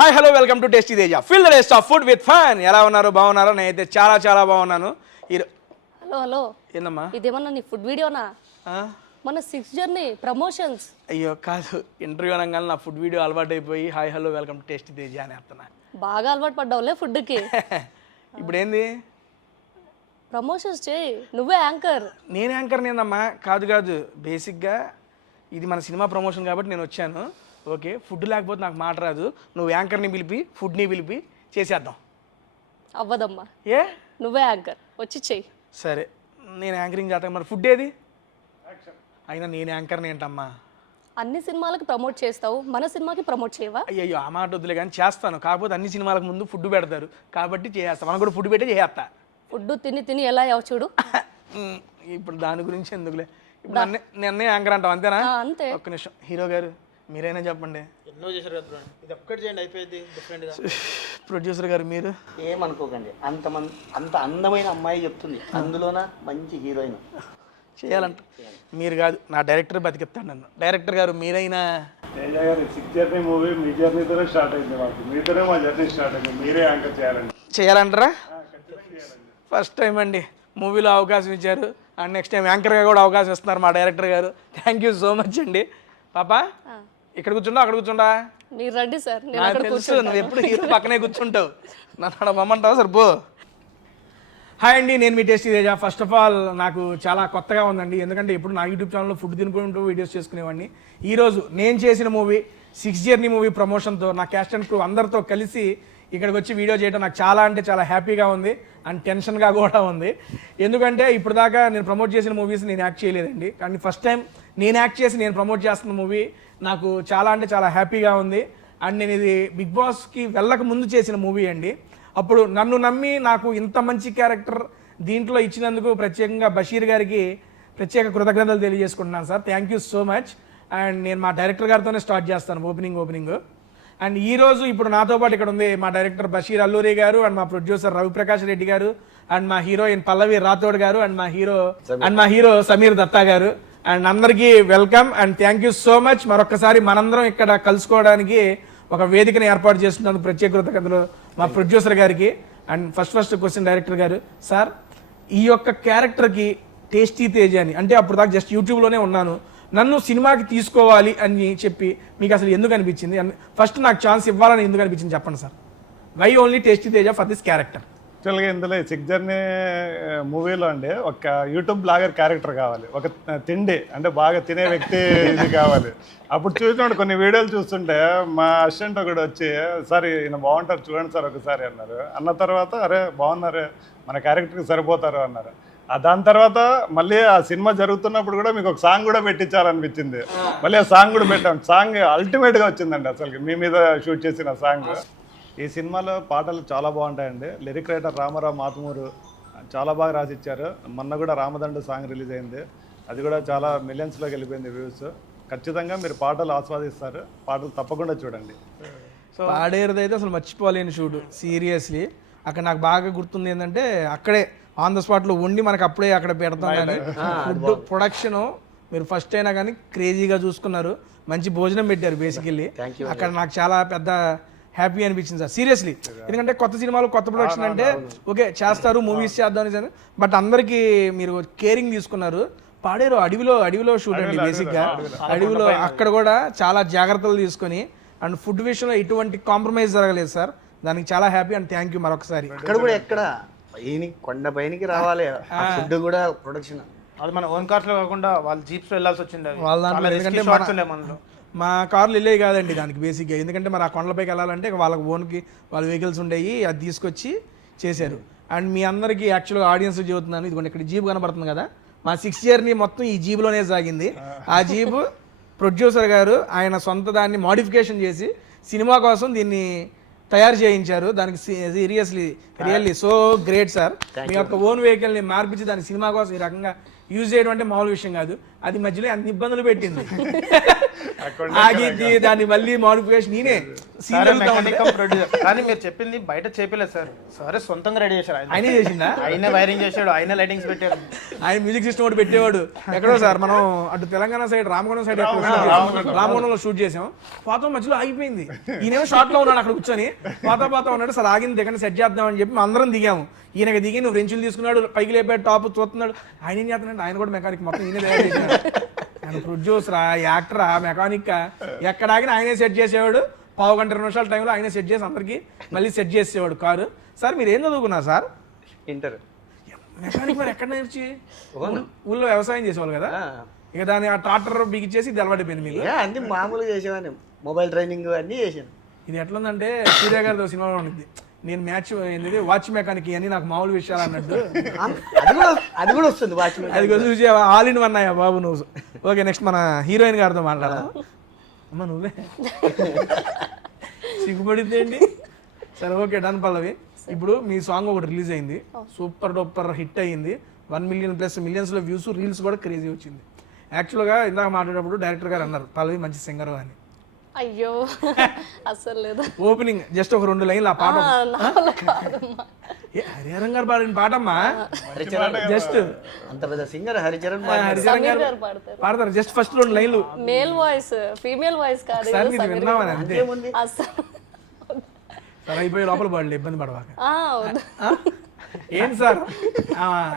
Hi hello welcome to tasty Teja fill the taste of food with fun. ఎలా ఉన్నారు? బాగున్నారా? నేనైతే చాలా చాలా బాగున్నాను. హలో హలో ఏందమ్మా ఇదేమన్నా నీ ఫుడ్ వీడియోనా? మన 6 జర్నీ ప్రమోషన్స్. అయ్యో కాదు, ఇంటర్వ్యూ అనగానే నా ఫుడ్ వీడియో అలవాటు అయిపోయి hi hello welcome to tasty Teja అని అర్థనా. బాగా అలవాటు పడ్డావులే ఫుడ్కి. ఇప్పుడు ఏంది? ప్రమోషన్స్ చేయి, నువ్వే యాంకర్. నేను యాంకర్ నేనమ్మా. కాదు కాదు, బేసిక్గా ఇది మన సినిమా ప్రమోషన్ కాబట్టి నేను వచ్చాను. ఓకే, ఫుడ్ లేకపోతే నాకు మాట రాదు. నువ్వు యాంకర్ని పిలిపి ఫుడ్ని పిలిపి చేసేద్దాం. అవ్వదమ్మా, ఏ నువ్వే యాంకర్, వచ్చి చెయ్యి. సరే, నేను యాంకరింగ్ చేస్తాను. మరి ఫుడ్ ఏది? అయినా నేను యాంకర్ని ఏంటమ్మా? అన్ని సినిమాలకు ప్రమోట్ చేస్తావు, మన సినిమాకి ప్రమోట్ చేయవా? అయ్యో ఆ మాట వద్దులే కానీ చేస్తాను. కాకపోతే అన్ని సినిమాలకు ముందు ఫుడ్ పెడతారు కాబట్టి చేస్తాను. మనం కూడా ఫుడ్ పెట్టి చేస్తా. ఫుడ్ తిని తిని ఎలా అయ్యావు చూడు. ఇప్పుడు దాని గురించి ఎందుకులే. ఇప్పుడు నన్నే యాంకర్ అంటావు అంతేనా? అంతే. ఒక్క నిమిషం, హీరో గారు మీరైనా చెప్పండి. ఎన్నో చేశారు కదా, ఇది ఒక్కటి చేయండి అయిపోయింది. డిఫరెంట్గా ప్రొడ్యూసర్ గారు మీరు ఏమనుకోకండి, అంత అందమైన అమ్మాయి చెప్తుంది, అందులోన మంచి హీరోయిన్ చేయాలంట. మీరు కాదు, నా డైరెక్టర్ బతికిస్తాడు నన్ను. డైరెక్టర్ గారు మీరైనా. తేజ గారి 6 జర్నీ మూవీ మీ జర్నీతోనే స్టార్ట్ అయింది. మాకు మీతోనే మా జర్నీ స్టార్ట్ అయింది. మీరే యాంకర్ చేయాలండి. చేయాలంటారా? ఫస్ట్ టైం అండి మూవీలో అవకాశం ఇచ్చారు, అండ్ నెక్స్ట్ టైం యాంకర్గా కూడా అవకాశం ఇస్తున్నారు మా డైరెక్టర్ గారు. థ్యాంక్ యూ సో మచ్ అండి. పాపా ఇక్కడ కూర్చుంటా అక్కడ కూర్చుంటా? మీరు రండి సార్, నేను నాకు అక్కడ తెలుసు, కూర్చుంటాను. నువ్వు ఎప్పుడు హీరో పక్కనే కూర్చుంటావు. నన్ను అక్కడ బొమ్మంటావు సార్ పో. హాయ్ అండి, నేను మీ tasty Teja. First of all నాకు చాలా కొత్తగా ఉందండి, ఎందుకంటే ఇప్పుడు నా యూట్యూబ్ ఛానల్లో ఫుడ్ తినుకుంటూ వీడియోస్ చేసుకునేవాడిని. ఈరోజు నేను చేసిన మూవీ 6 జర్నీ మూవీ ప్రమోషన్తో నా క్యాస్ట్ అండ్ క్రూ అందరితో కలిసి ఇక్కడికి వచ్చి వీడియో చేయడం నాకు చాలా అంటే చాలా హ్యాపీగా ఉంది అండ్ టెన్షన్గా కూడా ఉంది. ఎందుకంటే ఇప్పుడు దాకా నేను ప్రమోట్ చేసిన మూవీస్ నేను యాక్ట్ చేయలేదండి, కానీ ఫస్ట్ టైం నేను యాక్ట్ చేసి నేను ప్రమోట్ చేస్తున్న మూవీ నాకు చాలా అంటే చాలా హ్యాపీగా ఉంది. అండ్ నేను ఇది బిగ్ బాస్కి వెళ్ళక ముందు చేసిన మూవీ అండి. అప్పుడు నన్ను నమ్మి నాకు ఇంత మంచి క్యారెక్టర్ దీంట్లో ఇచ్చినందుకు ప్రత్యేకంగా బషీర్ గారికి ప్రత్యేక కృతజ్ఞతలు తెలియజేసుకుంటున్నాను sir. Thank you so much. And నేను మా డైరెక్టర్ గారితోనే స్టార్ట్ చేస్తాను ఓపెనింగ్. అండ్ ఈరోజు ఇప్పుడు నాతో పాటు ఇక్కడ ఉంది మా డైరెక్టర్ బషీర్ అల్లూరి గారు, అండ్ మా ప్రొడ్యూసర్ రవిప్రకాష్ రెడ్డి గారు, అండ్ మా హీరోయిన్ పల్లవి రాథోడ్ గారు, అండ్ మా హీరో సమీర్ దత్తా గారు. అండ్ అందరికీ welcome and thank you so much. మరొకసారి మనందరం ఇక్కడ కలుసుకోవడానికి ఒక వేదికను ఏర్పాటు చేస్తున్నందుకు ప్రత్యేక కృతజ్ఞతలు మా ప్రొడ్యూసర్ గారికి. అండ్ ఫస్ట్ క్వశ్చన్ డైరెక్టర్ గారు, సార్ ఈ యొక్క క్యారెక్టర్కి టేస్టీ తేజ అని అంటే అప్పుడు దాకా జస్ట్ యూట్యూబ్లోనే ఉన్నాను, నన్ను సినిమాకి తీసుకోవాలి అని చెప్పి మీకు అసలు ఎందుకు అనిపించింది? ఫస్ట్ నాకు ఛాన్స్ ఇవ్వాలని ఎందుకు అనిపించింది చెప్పండి sir. Why only tasty Teja for this character? యాక్చువల్గా ఇందులో 6 జర్నీ మూవీలో అండి ఒక యూట్యూబ్ బ్లాగర్ క్యారెక్టర్ కావాలి, ఒక తిండి అంటే బాగా తినే వ్యక్తి ఇది కావాలి. అప్పుడు చూసినప్పుడు కొన్ని వీడియోలు చూస్తుంటే మా అసిస్టెంట్ ఒకటి వచ్చి, సార్ ఈయన బాగుంటారు చూడండి సార్ ఒకసారి అన్నారు. అన్న తర్వాత అరే బాగున్నారు, మన క్యారెక్టర్కి సరిపోతారు అన్నారు. దాని తర్వాత మళ్ళీ ఆ సినిమా జరుగుతున్నప్పుడు కూడా మీకు ఒక సాంగ్ కూడా పెట్టించాలనిపించింది. మళ్ళీ ఆ సాంగ్ కూడా పెట్టాం. సాంగ్ అల్టిమేట్గా వచ్చిందండి అసలు మీ మీద షూట్ చేసిన సాంగ్. ఈ సినిమాలో పాటలు చాలా బాగుంటాయండి. లిరిక్ రైటర్ రామారావు మాతుమూరు చాలా బాగా రాసిచ్చారు. మొన్న కూడా రామదండు సాంగ్ రిలీజ్ అయింది, అది కూడా చాలా మిలియన్స్లోకి వెళ్ళిపోయింది వ్యూస్. ఖచ్చితంగా మీరు పాటలు ఆస్వాదిస్తారు, పాటలు తప్పకుండా చూడండి. సో పాడేరుదైతే అసలు మర్చిపోలేని షూట్ సీరియస్లీ. అక్కడ నాకు బాగా గుర్తుంది ఏంటంటే అక్కడే ఆన్ ద స్పాట్లో వండి మనకు అప్పుడే అక్కడ పెడతాం. కానీ ఫుడ్ ప్రొడక్షన్ మీరు ఫస్ట్ అయినా కానీ క్రేజీగా చూసుకున్నారు, మంచి భోజనం పెట్టారు బేసికల్లీ. అక్కడ నాకు చాలా పెద్ద హ్యాపీ అనిపించింది సార్ సీరియస్లీ. ఎందుకంటే కొత్త సినిమాలు కొత్త ప్రొడక్షన్ అంటే ఓకే చేస్తారు, మూవీస్ చేద్దాం అని, బట్ అందరికీ మీరు కేరింగ్ తీసుకున్నారు. పాడేరు అడవిలో షూట్ అండి బేసిక్గా. అడవిలో అక్కడ కూడా చాలా జాగ్రత్తలు తీసుకొని అండ్ ఫుడ్ విషయంలో ఎటువంటి కాంప్రమైజ్ జరగలేదు సార్. దానికి చాలా హ్యాపీ అండ్ థ్యాంక్ యూ మరొకసారి. అక్కడ కూడా ఎక్కడ కొండ పైనకి రావాలి ఫుడ్ కూడా ప్రొడక్షన్. అది మన ఓన్ కార్స్ లో కాకుండా వాళ్ళు జీప్స్ వెళ్ళాల్సి వచ్చింది వాళ్ళ దాంట్లో. ఎందుకంటే మా కార్లు వెళ్ళేవి కాదండి దానికి బేసిక్గా. ఎందుకంటే మరి ఆ కొండలపైకి వెళ్ళాలంటే వాళ్ళకి ఓన్కి వాళ్ళ వెహికల్స్ ఉండేవి, అది తీసుకొచ్చి చేశారు. అండ్ మీ అందరికీ యాక్చువల్గా ఆడియన్స్ చెబుతున్నాను, ఇదిగోండి ఇక్కడ జీప్ కనబడుతుంది కదా, మా 6 జర్నీ మొత్తం ఈ జీబులోనే సాగింది. ఆ జీబు ప్రొడ్యూసర్ గారు ఆయన సొంత దాన్ని మోడిఫికేషన్ చేసి సినిమా కోసం దీన్ని తయారు చేయించారు. దానికి seriously really so great sir. మీ యొక్క ఓన్ వెహికల్ని మార్పించి దాని సినిమా కోసం ఈ రకంగా యూజ్ చేయడం అంటే మామూలు విషయం కాదు. అది మధ్యలో అన్ని ఇబ్బందులు పెట్టింది. ఆగింది దాన్ని మళ్ళీ మాడిఫికేషన్ నేనే సరే మెకానికం ప్రొడ్యూసర్ కానీ మీరు చెప్పింది బయట చేపలేదు సార్ సరే సొంతంగా రెడీ చేశారు ఆయన ఆయనే చేసిందా ఆయనే వైరింగ్ చేశాడు ఆయనే లైటింగ్స్ పెట్టాడు ఆయన మ్యూజిక్ సిస్టమ్ ఒకటి పెట్టేవాడు ఎక్కడో సార్ మనం అటు తెలంగాణ సైడ్ రామగుండం సైడ్ రామగుండంలో షూట్ చేసాం పోతాం మధ్యలో ఆగిపోయింది ఈయనేమో షార్ట్ లో ఉన్నాడు అక్కడ కూర్చొని పోతా ఉన్నాడు సార్ ఆగింది దిగండి సెట్ చేద్దామని చెప్పి అందరం దిగాము ఈయనకి దిగి నువ్వు రెంచులు తీసుకున్నాడు పైకి లేపాడు టాప్ చూస్తున్నాడు ఆయన ఏం చేస్తున్నాడు ఆయన కూడా మెకానిక్ మొత్తం ఈయన తయారు చేసినాడు ఆయన ప్రొడ్యూసరా యాక్టరా మెకానిక్ ఎక్కడ ఆగినా ఆయనే సెట్ చేసేవాడు 15-20 నిమిషాల టైంలో ఆయనే సెట్ చేసి అందరికి మళ్ళీ సెట్ చేసేవాడు కారు సార్ మీరు ఏం చదువుకున్నారు సార్ ఇంటర్ మెకానిక్ మరి ఎక్కడ నేర్చి ఊళ్ళో వ్యవసాయం చేసేవాళ్ళు కదా ఇక దాన్ని ఆ ట్రాక్టర్ బిగిచ్చేసి ఇది అలవాటైపోయింది మీకు అన్ని మామూలుగా చేసేవాడిని మొబైల్ ట్రైనింగ్ అన్నీ చేశాను. ఇది ఎట్లుందంటే సూర్య గారితో సినిమాలో ఉంటుంది నేను మ్యాచ్ ఏంటి వాచ్ మెకానిక్ అని నాకు మామూలు విషయాలు అన్నట్టు అది కూడా వస్తుంది వాచ్మెన్. అది చూసి ఆల్ ఇన్ వన్ అయ్యా బాబు నువ్వు. ఓకే నెక్స్ట్ మన హీరోయిన్ గారితో మాట్లాడదాం. అమ్మ నువ్వే సిగ్గుపడింది ఏంటి? సరే ఓకే డన్ పల్లవి. ఇప్పుడు మీ సాంగ్ ఒకటి రిలీజ్ అయింది, సూపర్ డూపర్ హిట్ అయ్యింది, 1 మిలియన్ ప్లస్ మిలియన్స్లో వ్యూస్, రీల్స్ కూడా క్రేజీ వచ్చింది. యాక్చువల్గా ఇందాక మాట్లాడేటప్పుడు డైరెక్టర్ గారు అన్నారు పల్లవి మంచి సింగర్ అని. అయ్యో అస్సలు లేదు. ఓపెనింగ్ జస్ట్ ఒక 2 లైన్లు ఆ పాట హరిహరన్ గారు పాడిన పాటమ్మా జస్ట్ అంత పెద్ద సింగర్ హరిచరణ్ హరిహరన్ గారు పాడతారు జస్ట్ ఫస్ట్ 2 లైన్లు. మేల్ వాయిస్ ఫీమేల్ వాయిస్ కాదు సార్ మీరు విన్నామని అంతే. అస్సలు సార్ అయిపోయి లోపల పడలే ఇబ్బంది పడవాక. వద్దు. ఏం sir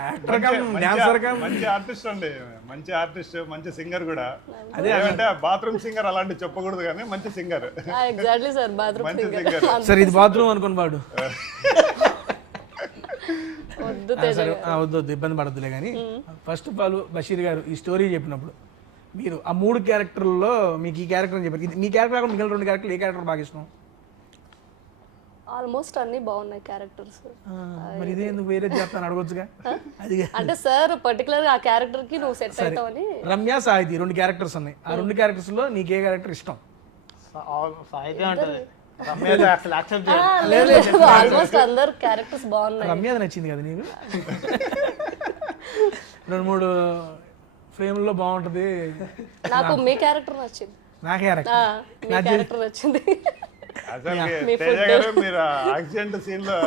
actor come dancer come మంచి ఆర్టిస్ట్ అండి, మంచి ఆర్టిస్ట్, మంచి సింగర్ కూడా. అదే అంటే బాత్రూమ్ సింగర్ అలాంటి చెప్పకూడదు కానీ మంచి సింగర్. ఎగ్జాక్ట్లీ సార్ బాత్రూమ్ మంచి సింగర్. సింగర్. సార్ ఇది బాత్రూమ్ అనుకుని పాడు. వద్దు సరే వద్దు ఇబ్బంది పడద్దులే కానీ ఫస్ట్ ఆఫ్ ఆల్ బషీర్ గారు ఈ స్టోరీ చెప్పినప్పుడు మీరు ఆ 3 క్యారెక్టర్లలో మీకు ఈ క్యారెక్టర్ అని చెప్పారు. మీ క్యారెక్టర్ కాకుండా మిగిలిన 2 క్యారెక్టర్లు ఏ క్యారెక్టర్ బాగా ఇష్టం? ఆల్మోస్ట్ అన్ని బాగున్నాయి క్యారెక్టర్స్. మరి ఇదే ఎందుకు వేరే చెప్తాను అడగొచ్చుగా. అది అంటే సార్ పర్టికులర్ ఆ క్యారెక్టర్ కి నువ్వు సెట్ అవుతావని. రమ్య సాహితి 2 క్యారెక్టర్స్ ఉన్నాయి. ఆ 2 క్యారెక్టర్స్ లో నీకు ఏ క్యారెక్టర్ ఇష్టం? సాయితే అంటది రమ్య అసలు యాక్సెప్ట్ చేయాలి. ఆల్మోస్ట్ అందరు క్యారెక్టర్స్ బాగున్నాయి. రమ్య నచ్చింది కదా నీకు? 2-3 ఫ్రేమ్లో బాగుంటది. నాకు మీ క్యారెక్టర్ నచ్చింది. నా క్యారెక్టర్ మీ క్యారెక్టర్ నచ్చింది. అసలు తేజ గారు మీరు యాక్సిడెంట్ సీన్ లో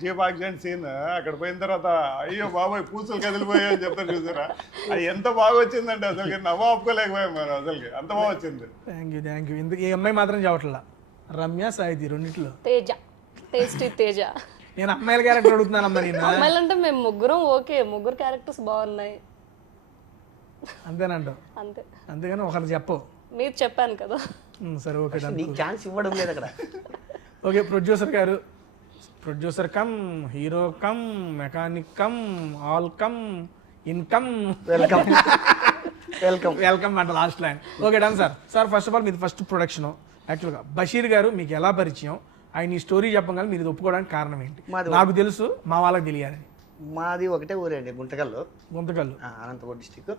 చీప్ యాక్సిడెంట్ సీన్ అక్కడ పోయిన తర్వాత అయ్యో బాబాయ్ పూసలు కదిలిపోయాయి అని చెప్తారు చూసారా, అది ఎంత బాగా వచ్చిందంటే అసలు నవ్వు ఆపుకోలేకపోయాం మనం, అసలు అంత బాగా వచ్చింది. Thank you. ఎందుకు ఈ అమ్మాయి మాత్రం చెప్పట్లా, రమ్య సాహితి 2 తేజ, టేస్టీ తేజ. నేను అమ్మాయిల క్యారెక్టర్ అడుగుతున్నానమ్మా నేను. అమ్మాయిలంటే మేము ముగ్గురం ఓకే, 3 క్యారెక్టర్స్ బాగున్నాయి అంతేనంట. అంతే. అంతేగాని ఒకరు చెప్పవు. మీరు చెప్పాను కదా. సరే ఓకే నీకు ఛాన్స్ ఇవ్వడం లేదు అక్కడ. Okay producer garu, producer cum hero cum mechanic cum all cum income welcome welcome welcome అంట last line. Okay done sir. Sir first of all మీది ఫస్ట్ ప్రొడక్షన్. యాక్చువల్గా బషీర్ గారు మీకు ఎలా పరిచయం, ఆయన ఈ స్టోరీ చెప్పగానే మీరు ఇది ఒప్పుకోవడానికి కారణం ఏంటి? నాకు తెలుసు, మా వాళ్ళకి తెలియాలని. మాది ఒకటే ఊరండి, గుంతకల్లు. అనంతపురం డిస్టిక్.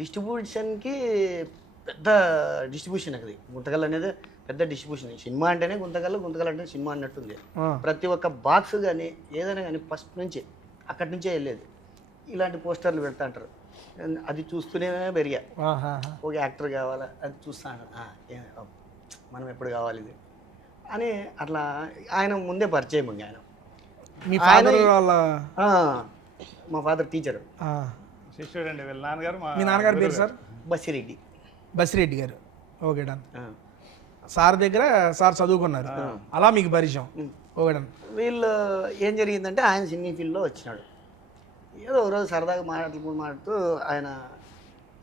డిస్ట్రిబ్యూషన్కి పెద్ద డిస్ట్రిబ్యూషన్ అది. గుంతకల్ అనేది పెద్ద డిస్ట్రిబ్యూషన్. సినిమా అంటేనే గుంతకల్, గుంతకల్ అంటే సినిమా అన్నట్టుంది. ప్రతి ఒక్క బాక్స్ కానీ ఏదైనా కానీ ఫస్ట్ నుంచి అక్కడి నుంచే వెళ్ళేది. ఇలాంటి పోస్టర్లు పెడతా అంటారు, అది చూస్తూనే పెరిగా. ఒక యాక్టర్ కావాలా అది చూస్తాను, మనం ఎప్పుడు కావాలి ఇది అని అట్లా. ఆయన ముందే పరిచయం ఉంది. ఆయన మీ ఫాదర్ వాళ్ళ మా ఫాదర్ టీచర్, శిష్యుడు అండి వీళ్ళ నాన్నగారు. మీ నాన్నగారు పేరు సార్? బసిరెడ్డి. బసిరెడ్డి గారు. Okay done. సార్ దగ్గర సార్ చదువుకున్నారు, అలా మీకు పరిచయం. Okay done. వీళ్ళు ఏం జరిగిందంటే ఆయన సినీ ఫీల్డ్లో వచ్చినాడు. ఏదో ఒకరోజు సరదాగా మాట్లాడుతూ ఆయన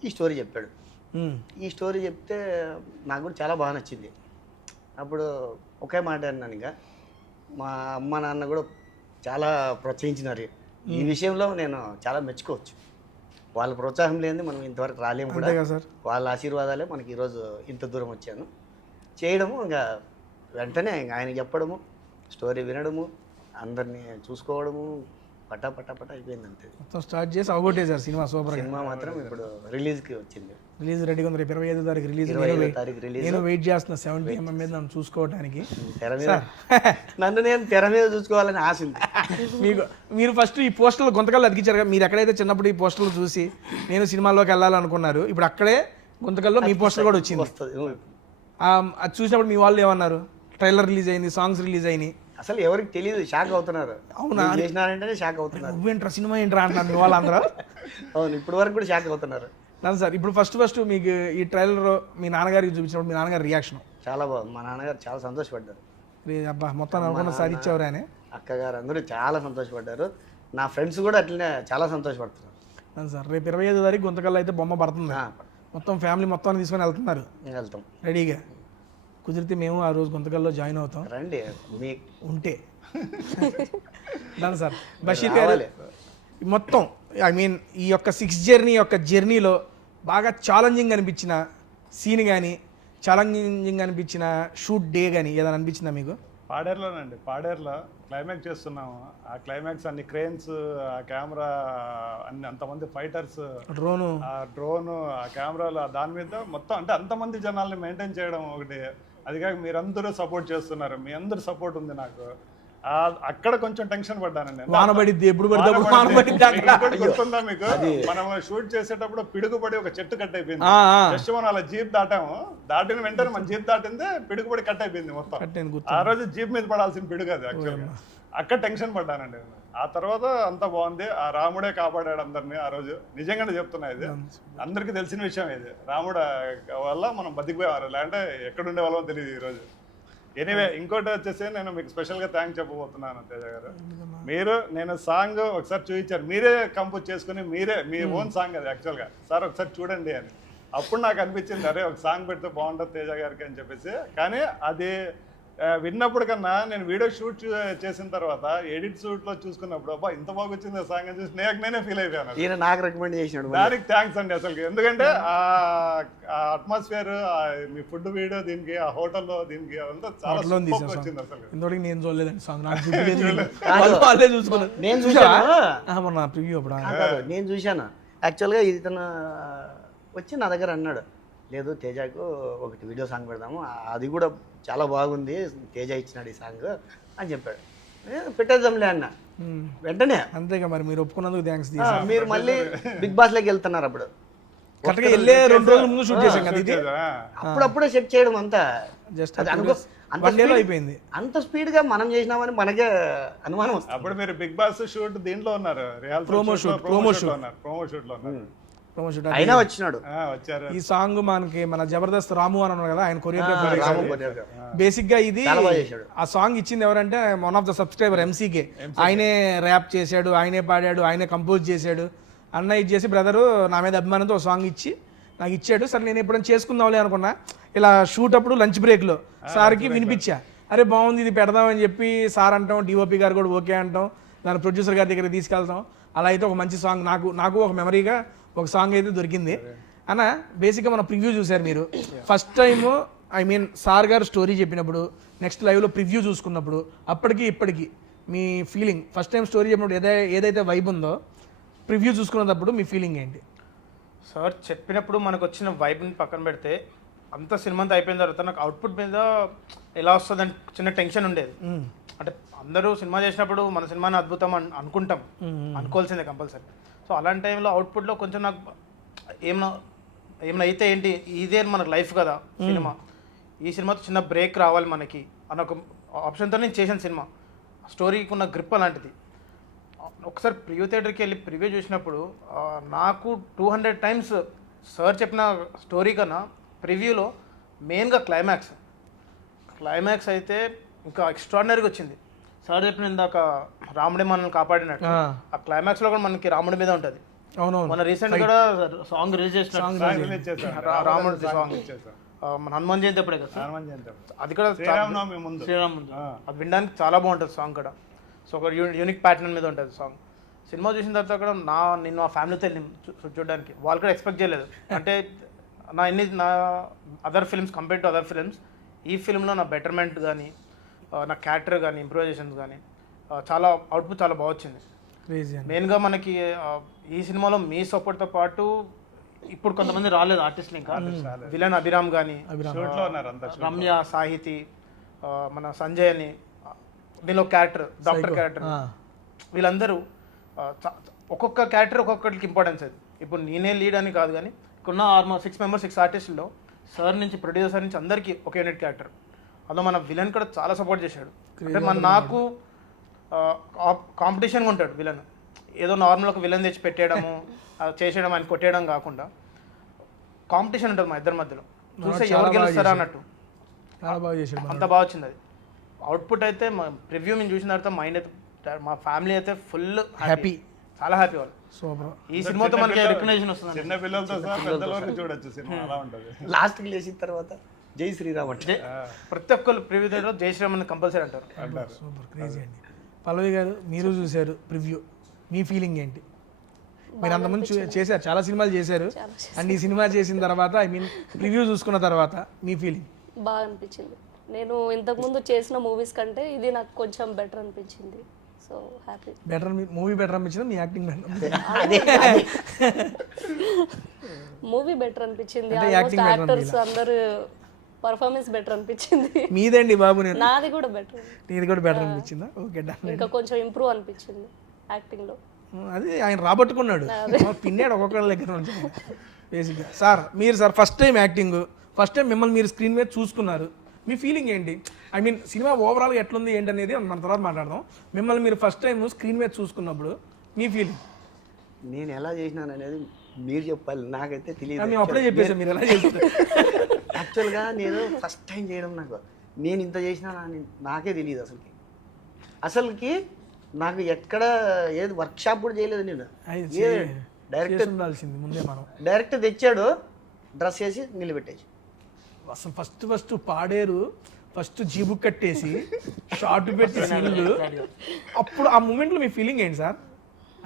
ఈ స్టోరీ చెప్పాడు. ఈ స్టోరీ చెప్తే నాకు కూడా చాలా బాగా నచ్చింది. అప్పుడు ఒకే మాట అన్నాను, ఇంకా మా అమ్మ నాన్న కూడా చాలా ప్రోత్సహించినారు ఈ విషయంలో. నేను చాలా మెచ్చుకోవచ్చు. వాళ్ళ ప్రోత్సాహం లేనిది మనం ఇంతవరకు రాలేము కూడా. వాళ్ళ ఆశీర్వాదాలే మనకి ఈరోజు ఇంత దూరం వచ్చాను. చేయడము ఇంకా వెంటనే ఆయన చెప్పడము, స్టోరీ వినడము, అందరినీ చూసుకోవడము, పటా అయిపోయింది అంతే. మొత్తం స్టార్ట్ చేసి అవగొట్టేశారు సినిమా. సూపర్. సినిమా మాత్రం ఇప్పుడు రిలీజ్కి వచ్చింది. రిలీజ్ రెడీగా ఉంది. రేపు 25వ తారీఖు రిలీజ్. నేను వెయిట్ చేస్తున్నా 70mm మీద నన్ను చూసుకోవడానికి. తెర మీద నన్ను నేను తెర మీద చూసుకోవాలని ఆశ ఉంది. మీరు ఫస్ట్ ఈ పోస్టర్లు గుంతకాలు అతికించారు కదా, మీరు ఎక్కడైతే చిన్నప్పుడు ఈ పోస్టర్లు చూసి నేను సినిమాల్లోకి వెళ్ళాలనుకున్నారు, ఇప్పుడు అక్కడే గుంతకల్లో మీ పోస్టర్ కూడా వచ్చింది. వస్తుంది. అది చూసినప్పుడు మీ వాళ్ళు ఏమన్నారు? ట్రైలర్ రిలీజ్ అయింది, సాంగ్స్ రిలీజ్ అయినాయి, అసలు ఎవరికి తెలియదు, షాక్ అవుతున్నారు. అవునా? చేసినారంటేనే షాక్ అవుతున్నారు. నువ్వేంట్రా సినిమా ఏంట్రా అంటున్నారు మీ వాళ్ళందరూ. అవును, ఇప్పుడు వరకు కూడా షాక్ అవుతున్నారు. లేదు సార్, ఇప్పుడు ఫస్ట్ మీకు ఈ ట్రైలర్ మీ నాన్నగారికి చూపించినప్పుడు మీ నాన్నగారి రియాక్షన్? చాలా బాగుంది. మా నాన్నగారు చాలా సంతోషపడ్డారు. అబ్బా మొత్తం అనుకున్న సాధించేవారు అని. అక్కగారు అందరూ చాలా సంతోషపడ్డారు. నా ఫ్రెండ్స్ కూడా అట్లనే చాలా సంతోషపడుతున్నారు. అవును సార్, రేపు 25వ తారీఖు గుంతకల్లో అయితే బొమ్మ పడుతుంది. మొత్తం ఫ్యామిలీ మొత్తాన్ని తీసుకొని వెళ్తున్నారు వెళ్తాం రెడీగా. కుదిరితే మేము ఆ రోజు గుంతకల్లో జాయిన్ అవుతాం రండి మీ ఉంటే. దాని సార్ బషీర్ గారు మొత్తం ఈ యొక్క 6 జర్నీలో బాగా ఛాలెంజింగ్ అనిపించిన సీన్ కానీ ఛాలెంజింగ్ అనిపించిన షూట్ డే కానీ ఏదైనా అనిపించిందా మీకు? పాడేరులోనండి. పాడేరులో క్లైమాక్స్ చేస్తున్నాము. ఆ క్లైమాక్స్ అన్ని క్రేన్స్, ఆ కెమెరా, అన్ని అంతమంది ఫైటర్స్, డ్రోను, ఆ డ్రోను, ఆ కెమెరాలు, దాని మీద మొత్తం అంటే అంతమంది జనాల్ని మెయింటైన్ చేయడం ఒకటి. అది కాక మీరందరూ సపోర్ట్ చేస్తున్నారు, మీ అందరు సపోర్ట్ ఉంది నాకు. అక్కడ కొంచెం టెన్షన్ పడ్డానండి. వానబడిద్ది, ఎప్పుడు పడితే వానబడిద్ది. ఇంకోటి గుర్తుందా మీకు? మనం షూట్ చేసేటప్పుడు పిడుగుపడి ఒక చెట్టు కట్ అయిపోయింది. జస్ట్ మనం అలా జీప్ దాటాము, దాటిన వెంటనే మన జీప్ దాటిందే పిడుగుపడి కట్ అయిపోయింది మొత్తం. ఆ రోజు జీప్ మీద పడాల్సిన పిడుగు అది యాక్చువల్గా. అక్కడ టెన్షన్ పడ్డానండి. ఆ తర్వాత అంతా బాగుంది. ఆ రాముడే కాపాడాడు అందరినీ ఆ రోజు. నిజంగానే చెప్తున్నా, ఇది అందరికీ తెలిసిన విషయం. ఇది రాముడు వల్ల మనం బతికిపోయేవారు, లేదంటే ఎక్కడుండే వాళ్ళమో తెలియదు ఈరోజు. ఎనీవే, ఇంకోటి వచ్చేసి నేను మీకు స్పెషల్గా థ్యాంక్స్ చెప్పబోతున్నాను తేజ గారు. నేను సాంగ్ ఒకసారి చూపించారు, మీరే కంపోజ్ చేసుకుని మీరే మీ ఓన్ సాంగ్ అది యాక్చువల్గా. సార్ ఒకసారి చూడండి అని. అప్పుడు నాకు అనిపించింది, అరే ఒక సాంగ్ పెడితే బాగుంటుంది తేజ గారికి అని చెప్పేసి. కానీ అది విన్నప్పుడు కన్నా నేను వీడియో షూట్ చేసిన తర్వాత ఎడిట్ షూట్ లో చూసుకున్నప్పుడు అబ్బా ఇంత బాగా వచ్చింది ఆ సాంగ్ అని చూసి నేనే ఫీల్ అయిపోయాను. ఈయన నాకు రికమెండ్ చేసినాడు. దానికి థ్యాంక్స్ అండి అసలు. ఎందుకంటే ఆ అట్మాస్ఫియర్, మీ ఫుడ్ వీడియో, దీనికి ఆ హోటల్లో, దీనికి అదంతా చాలా వచ్చింది అసలు. ఇంతవరకు నేను చూడలేదండి సాంగ్, నాకు చూసుకున్నాను. నేను చూసాను, నేను చూశాను. యాక్చువల్గా ఇతను వచ్చి నా దగ్గర అన్నాడు, లేదు తేజకు ఒకటి వీడియో సాంగ్ పెడదాము, అది కూడా చాలా బాగుంది, తేజ ఇచ్చినాడు ఈ సాంగ్ అని చెప్పాడు. పెట్టేద్దాంలే అన్న వెంటనే. అంతేగా మరి, మీరు ఒప్పుకున్నందుకు థ్యాంక్స్. మీరు మళ్ళీ బిగ్ బాస్ లోకి వెళ్తున్నారు. అప్పుడు కరెక్ట్గా వెళ్ళే 2 రోజుల ముందు షూట్ చేసాం కదా ఇది. అప్పుడప్పుడే సెట్ చేయడం అంతా జస్ట్ అయిపోయింది. అంత స్పీడ్ గా మనం చేసినామని మనకే అనుమానం వస్తుంది. అప్పుడు మీరు బిగ్ బాస్ షూట్ దీంట్లో ఉన్నారు, ప్రోమో షూట్ లో ఉన్నారు. అయినా వచ్చినాడు. ఈ సాంగ్ మనకి మన జబర్దస్త్ రాము అని ఉన్నారు కదా, ఆయన కొరియోగ్రాఫర్. బేసిక్ గా ఇది ఆ సాంగ్ ఇచ్చింది ఎవరంటే వన్ ఆఫ్ ద సబ్స్క్రైబర్ ఎంసీకే. ఆయనే ర్యాప్ చేశాడు, ఆయనే పాడాడు, ఆయనే కంపోజ్ చేశాడు. అన్న ఇది చేసి బ్రదరు నా మీద అభిమానంతో ఒక సాంగ్ ఇచ్చి నాకు ఇచ్చాడు. సరే నేను ఎప్పుడైనా చేసుకుందాంలే అనుకున్నా. ఇలా షూట్ అప్పుడు లంచ్ బ్రేక్ లో సార్కి వినిపించా, అరే బాగుంది ఇది పెడదామని చెప్పి సార్ అంటాం, డిఓపి గారు కూడా ఓకే అంటాం, దాని ప్రొడ్యూసర్ గారి దగ్గర తీసుకెళ్తాం. అలా అయితే ఒక మంచి సాంగ్ నాకు ఒక మెమరీగా ఒక సాంగ్ అయితే దొరికింది అన్న. బేసిక్గా మన ప్రివ్యూ చూశారు మీరు ఫస్ట్ టైము. సార్ గారు స్టోరీ చెప్పినప్పుడు, నెక్స్ట్ లైవ్లో ప్రివ్యూ చూసుకున్నప్పుడు, అప్పటికి ఇప్పటికి మీ ఫీలింగ్, ఫస్ట్ టైం స్టోరీ చెప్పినప్పుడు ఏదైతే వైబ్ ఉందో, ప్రివ్యూ చూసుకున్నప్పుడు మీ ఫీలింగ్ ఏంటి? సార్ చెప్పినప్పుడు మనకు వచ్చిన వైబ్ని పక్కన పెడితే, అంత సినిమా అంతా అయిపోయిన తర్వాత నాకు అవుట్పుట్ మీద ఎలా వస్తుందని చిన్న టెన్షన్ ఉండేది. అంటే అందరూ సినిమా చేసినప్పుడు మన సినిమాని అద్భుతం అనుకుంటాం, అనుకోవాల్సిందే కంపల్సరీ. సో అలాంటి టైంలో అవుట్పుట్లో కొంచెం నాకు ఏమైనా అయితే ఏంటి, ఇదే మనకు లైఫ్ కదా సినిమా, ఈ సినిమాతో చిన్న బ్రేక్ రావాలి మనకి అన్న ఒక ఆప్షన్తో నేను చేసిన సినిమా. స్టోరీకి ఉన్న గ్రిప్ అలాంటిది. ఒకసారి ప్రివ్యూ థియేటర్కి వెళ్ళి ప్రివ్యూ చూసినప్పుడు నాకు 200 టైమ్స్ సార్ చెప్పిన స్టోరీ కన్నా ప్రివ్యూలో మెయిన్గా క్లైమాక్స్ అయితే ఇంకా ఎక్స్ట్రాడినరీగా వచ్చింది. సార్ చెప్పిన ఇందాక రాముడి మనల్ని కాపాడినట్టు ఆ క్లైమాక్స్లో కూడా మనకి రాముడి మీద ఉంటుంది. మన రీసెంట్ కూడా సాంగ్ రిలీజ్ చేసిన రాముడి సాంగ్ మన హనుమాన్ జయంతి అప్పుడే కదా సార్, అది కూడా శ్రీరామ్ ముందు అది వినడానికి చాలా బాగుంటుంది సాంగ్ కూడా. సో ఒక యూనిక్ ప్యాటర్న్ మీద ఉంటుంది సాంగ్. సినిమా చూసిన తర్వాత కూడా నేను మా ఫ్యామిలీతో వెళ్ళి చూడడానికి, వాళ్ళు కూడా ఎక్స్పెక్ట్ చేయలేదు. అంటే నా other films compare to other films, ఈ ఫిల్మ్లో నా బెటర్మెంట్ కానీ, నా క్యారెక్టర్ కానీ, ఇంప్రూవైజేషన్స్ కానీ చాలా అవుట్పుట్ చాలా బాగా వచ్చింది. మెయిన్గా మనకి ఈ సినిమాలో మీ సపోర్ట్తో పాటు ఇప్పుడు కొంతమంది రాలేదు ఆర్టిస్టులు, ఇంకా విలన్ అభిరామ్ కానీ, రమ్య, సాహితి, మన సంజయ్ అని దీనిలో క్యారెక్టర్, డాక్టర్ క్యారెక్టర్, వీళ్ళందరూ ఒక్కొక్క క్యారెక్టర్ ఒక్కొక్కరికి ఇంపార్టెన్స్ అది. ఇప్పుడు నేనే లీడ్ అని కాదు, కానీ ఉన్న ఆల్మోస్ట్ 6 మెంబర్స్ 6 ఆర్టిస్టుల్లో సార్ నుంచి ప్రొడ్యూసర్ నుంచి అందరికీ ఒక యూనిట్ క్యారెక్టర్. అందులో మన విలన్ కూడా చాలా సపోర్ట్ చేశాడు. అంటే నాకు కాంపిటీషన్గా ఉంటాడు విలన్. ఏదో నార్మల్ ఒక విలన్ తెచ్చి పెట్టేయడము చేసేయడం ఆయన కొట్టేయడం కాకుండా కాంపిటీషన్ ఉంటుంది మా ఇద్దరి మధ్యలో. చూస్తే ఎవరు గెలుస్తారా అన్నట్టు చాలా బాగా చేశాడు. అంత బాగా వచ్చింది అది. అవుట్పుట్ అయితే మా ప్రివ్యూ మేము చూసిన తర్వాత మైండ్ అయితే మా ఫ్యామిలీ అయితే ఫుల్ హ్యాపీ, చాలా హ్యాపీ వాళ్ళు. సూపర్. ఈ సినిమాతో మనకి రికగ్నైజేషన్ వస్తుంది. చిన్న పిల్లలతో సహా పెద్దల వరకు చూడొచ్చు సినిమా, అలా ఉంటుంది. లాస్ట్కి లేచిన తర్వాత జై శ్రీరామ్ అంటే ప్రతి ఒక్కరు ప్రివ్యూ దగ్గర జై శ్రీరామ్ అని కంపల్సరీ అంటారు. సూపర్ క్రేజీ అండి. పల్లవి గారు మీరు చూశారు ప్రివ్యూ, మీ ఫీలింగ్ ఏంటి? మీరు అంతకుముందు చేశారు, చాలా సినిమాలు చేశారు, అండ్ ఈ సినిమా చేసిన తర్వాత ఐ మీన్ రివ్యూ చూసుకున్న తర్వాత మీ ఫీలింగ్? బాగా అనిపించింది. నేను ఇంతకుముందు చేసిన మూవీస్ కంటే ఇది నాకు కొంచెం బెటర్ అనిపించింది. So happy. Better movie better అనిపించిందా, మీ యాక్టింగ్ బెటర్? మూవీ బెటర్ అనిపించింది. ఆల్మోస్ట్ యాక్టర్స్ అందరూ పర్ఫార్మెన్స్ బెటర్ అనిపించింది. మీదండి బాబు, నేను నాది కూడా బెటర్. నీది కూడా బెటర్ అనిపించిందా? Okay done. ఇంకా కొంచెం ఇంప్రూవ్ అనిపించింది యాక్టింగ్ లో. అది ఆయన రాబట్టుకున్నాడు, పిన్నాడు ఒక్కొక్కరి దగ్గర నుంచి బేసిక్గా. సార్ మీరు sir first time acting, first time మిమ్మల్ని మీరు స్క్రీన్ మీద చూసుకున్నారు, మీ ఫీలింగ్ ఏంటి? ఐ మీన్ సినిమా ఓవరాల్గా ఎట్లుంది ఏంటి అనేది మన తర్వాత మాట్లాడదాం. మిమ్మల్ని మీరు ఫస్ట్ టైం స్క్రీన్ మీద చూసుకున్నప్పుడు మీ ఫీలింగ్? నేను ఎలా చేసినాను అనేది మీరు చెప్పాలి, నాకైతే తెలియదు. మేము అప్పుడే చెప్పేసాం మీరు ఎలా చేస్తారు. యాక్చువల్గా నేను ఫస్ట్ టైం చేయడం, నేను ఇంత చేసినా నాకే తెలియదు అసలుకి నాకు ఎక్కడ ఏది వర్క్షాప్ కూడా చేయలేదు నేను. డైరెక్ట్ ఉండాల్సింది ముందే మనం. డైరెక్ట్ తెచ్చాడు, డ్రెస్ వేసి నిలబెట్టేసి అసలు ఫస్ట్ పాడేరు, ఫస్ట్ జీబు కట్టేసి షార్ట్ పెట్టి సీన్లు, అప్పుడు ఆ మూమెంట్లో మీ ఫీలింగ్ ఏంటి సార్?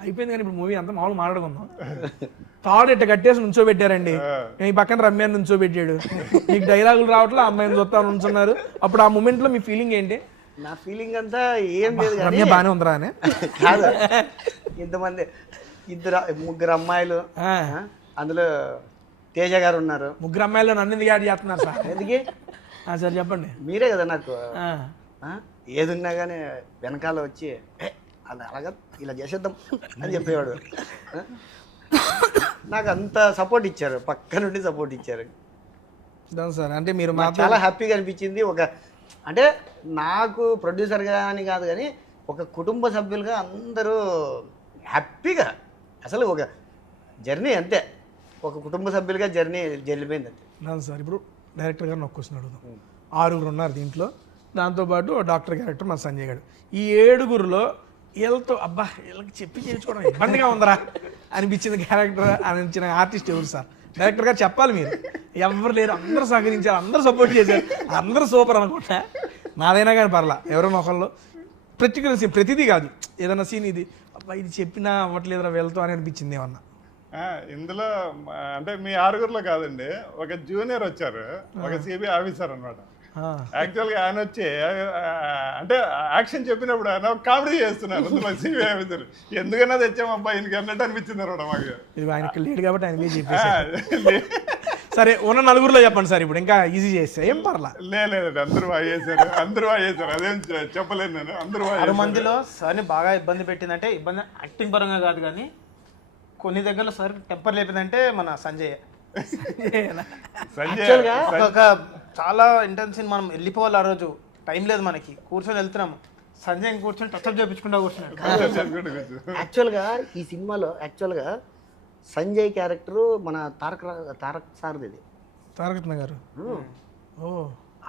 అయిపోయింది కానీ ఇప్పుడు మూవీ అంతా మామూలు మాట్లాడుకుందాం. తాడు ఇట్ట కట్టేసి నుంచోబెట్టారండి, ఈ పక్కన రమ్యాన్ని నుంచోబెట్టాడు, మీకు డైలాగులు రావట్లే, అమ్మాయిని చూస్తా నుంచున్నారు. అప్పుడు ఆ మూమెంట్లో మీ ఫీలింగ్ ఏంటి? నా ఫీలింగ్ అంతా ఏం లేదు, రమ్య బాగానే ఉందిరా అని కాదు. ఇంతమంది ముగ్గురు అమ్మాయిలు, అందులో తేజ గారు ఉన్నారు. ముగ్గురు అమ్మాయిలు నన్ను ఎందుకు యాడ్ చేస్తున్నారు సార్? ఎందుకే సార్ చెప్పండి. మీరే కదా నాకు ఏది ఉన్నా కానీ వెనకాల వచ్చి అది అలాగా ఇలా చేసేద్దాం అని చెప్పేవాడు. నాకు అంత సపోర్ట్ ఇచ్చారు, పక్క నుండి సపోర్ట్ ఇచ్చారు సార్. అంటే మీరు చాలా హ్యాపీగా అనిపించింది. అంటే నాకు ప్రొడ్యూసర్గా అని కాదు కానీ ఒక కుటుంబ సభ్యులుగా అందరూ హ్యాపీగా, అసలు ఒక జర్నీ అంతే, ఒక కుటుంబ సభ్యులుగా జర్నీ జరిగిపోయింది అంతే. దాని సార్ ఇప్పుడు డైరెక్టర్ గారిని ఒక క్వశ్చన్ అడుగుదాం. 6 ఉన్నారు దీంట్లో, దాంతోపాటు డాక్టర్ క్యారెక్టర్ మన సంజయ్ గారు. ఈ 7గురిలో వీళ్ళతో అబ్బా వీళ్ళకి చెప్పి చేయించుకోవడం ఇబ్బందిగా ఉందరా అనిపించింది క్యారెక్టర్ అనిపించిన ఆర్టిస్ట్ ఎవరు సార్? డైరెక్టర్ గారు చెప్పాలి. మీరు ఎవరు లేరు, అందరూ సహకరించారు, అందరూ సపోర్ట్ చేశారు, అందరూ సూపర్ అనుకుంటా. నాదైనా కానీ పర్లా, ఎవరైనా ఒకళ్ళు పర్టికులర్ సీన్, ప్రతిదీ కాదు, ఏదైనా సీన్ ఇది అబ్బా ఇది చెప్పినా అవ్వట్లేదురా వీళ్ళతో అని అనిపించింది ఏమన్నా? ఇందులో అంటే మీ 6గురిలో కాదండి, ఒక జూనియర్ వచ్చారు, ఒక సిబిఐ ఆఫీసర్ అనమాట. యాక్చువల్గా ఆయన వచ్చి అంటే యాక్షన్ చెప్పినప్పుడు ఆయన కామెడీ చేస్తున్నారు సిబిఐ ఆఫీసర్. ఎందుకన్నా తెచ్చామబ్బా ఈయనకి అన్నట్టు అనిపించింది అనమాట మాకు. ఇది ఆయనకి లేడు కాబట్టి ఆయన మీద చెప్పేసి. సరే ఉన్న 4గురిలో చెప్పండి సార్, ఇప్పుడు ఇంకా ఈజీ చేస్తే ఏం పర్లా. లేదు అందరూ బాగా చేశారు, అదేం చెప్పలేను నేను. అందరూ 6 మందిలో సార్ని బాగా ఇబ్బంది పెట్టిందంటే, ఇబ్బంది యాక్టింగ్ పరంగా కాదు కానీ కొన్ని దగ్గరలో సార్ టెంపర్ లేపిందంటే మన సంజయ్. ఒక చాలా ఇంటెన్స్ మనం వెళ్ళిపోవాలి, ఆ రోజు టైం లేదు మనకి, కూర్చొని వెళ్తున్నాము, సంజయ్ కూర్చొని టచ్అప్ చేయించుకుంటా కూర్చున్నాడు. యాక్చువల్గా ఈ సినిమాలో యాక్చువల్గా సంజయ్ క్యారెక్టరు మన తారక్ సార్ది. ఇది తారక గారు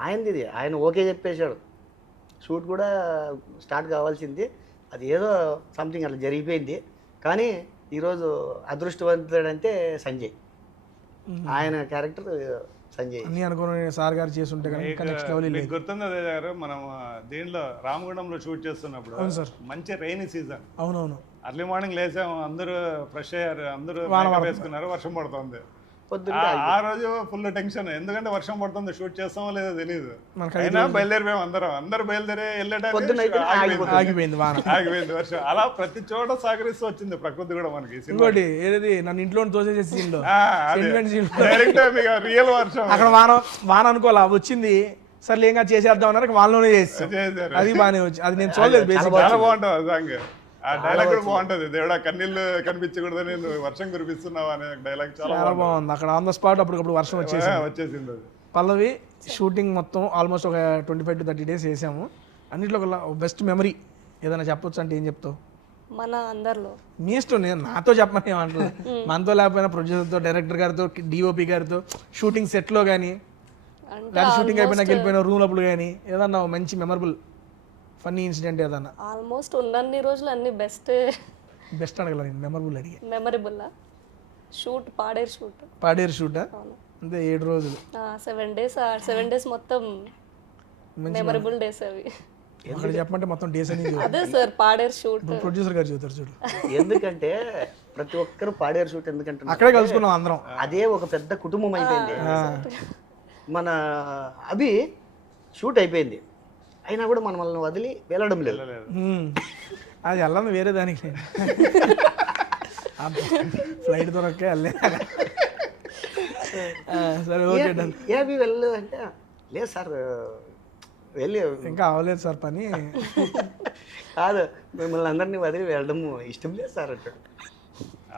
ఆయనది. ఇది ఆయన ఓకే చెప్పేశాడు, షూట్ కూడా స్టార్ట్ కావాల్సింది, అది ఏదో సంథింగ్ అట్లా జరిగిపోయింది. కానీ ఈరోజు అదృష్టవంతుడంటే సంజయ్, ఆయన క్యారెక్టర్ సంజయ్ అన్ని అనుకుని సార్ గారు చేసి ఉంటే గుర్తుంది అదే గారు. మనం దీనిలో రామగుండంలో షూట్ చేస్తున్నప్పుడు మంచి రైనీ సీజన్, అవునవును, అర్లీ మార్నింగ్ లేసాము, అందరూ ఫ్రెష్ అయ్యారు, అందరూ వేసుకున్నారు, వర్షం పడుతుంది. ఆ రోజు ఫుల్ టెన్షన్, ఎందుకంటే వర్షం పడుతుంది, షూట్ చేస్తామో లేదో తెలియదు. అయినా బయలుదేరిపోయాం, అందరూ బయలుదేరి వెళ్ళడానికి ఆగిపోయింది వర్షం. అలా ప్రతి చోట సహకరిస్తూ వచ్చింది ప్రకృతి కూడా మనకి. ఇంకోటి ఏది నన్ను ఇంట్లో తోసేసి రియల్ వర్షం, అక్కడ వాన అనుకోవాలా వచ్చింది, సర్లే ఇంకా చేసేద్దాం అన్నారు, వాళ్ళలోనే చేస్తారు, అది బాగానే వచ్చి, అది నేను చూడలేదు. చాలా బాగుంటుంది సాంగ్. ఆ డైలాగ్ కూడా బాగుంటది, దేవుడా కన్నీళ్ళు కనిపించకూడదు నేను వర్షం కురిపిస్తున్నావు అనే డైలాగ్ చాలా చాలా బాగుంది. అక్కడ ఆన్ ద స్పాట్ అప్పటికప్పుడు వర్షం వచ్చేసి వచ్చేసింది అది. పల్లవి షూటింగ్ మొత్తం ఆల్మోస్ట్ ఒక 25 to 30 days చేసాము. అన్నిట్లో ఒక బెస్ట్ మెమరీ ఏదైనా చెప్పొచ్చు అంటే ఏం చెప్తావు? మన అందరిలో మీ ఇష్టం, నేను నాతో చెప్పమని ఏమంటలేదు. మనతో లేకపోయినా ప్రొడ్యూసర్తో, డైరెక్టర్ గారితో, డిఓపి గారితో, షూటింగ్ సెట్లో కానీ, అంటే లేదా షూటింగ్ అయిపోయినాక వెళ్ళిపోయిన రూమ్ అప్పుడు కానీ ఏదన్నా మంచి మెమరబుల్ ఫన్నీ ఇన్సిడెంట్ ఏదన్నా? ఆల్మోస్ట్ ఉన్నన్ని రోజులు అన్ని బెస్ట్ బెస్ట్ అడగల, నేను మెమరబుల్ అడిగా. Memorable shoot, Paderu shoot. Paderu షూటా? అవును. అంతే 7 రోజులు 7 days మొత్తం మెమరబుల్ డేస్ అవి. అక్కడ చెప్పమంటే మొత్తం డేస్ అని అదే సార్ పాడేరు షూట్. ప్రొడ్యూసర్ గారు చెబుతారు చూడు. ఎందుకంటే ప్రతి ఒక్కరు పాడేరు షూట్ ఎందుకంటే అక్కడే కలుసుకున్నాం అందరం. అదే ఒక పెద్ద కుటుంబం అయిపోయింది. మన అభి షూట్ అయిపోయింది అయినా కూడా మనల్ని వదిలి వెళ్ళడం లేదు. అది వెళ్ళను వేరే దానికి, ఫ్లైట్ దొరకే వెళ్ళే. సరే ఓకే డన్. ఏ అభి వెళ్ళలేదు అంటే లేదు సార్ వెళ్ళి ఇంకా అవ్వలేదు సార్ పని. కాదు మిమ్మల్ని అందరినీ వదిలి వెళ్ళడం ఇష్టం లేదు సార్ అంటాడు.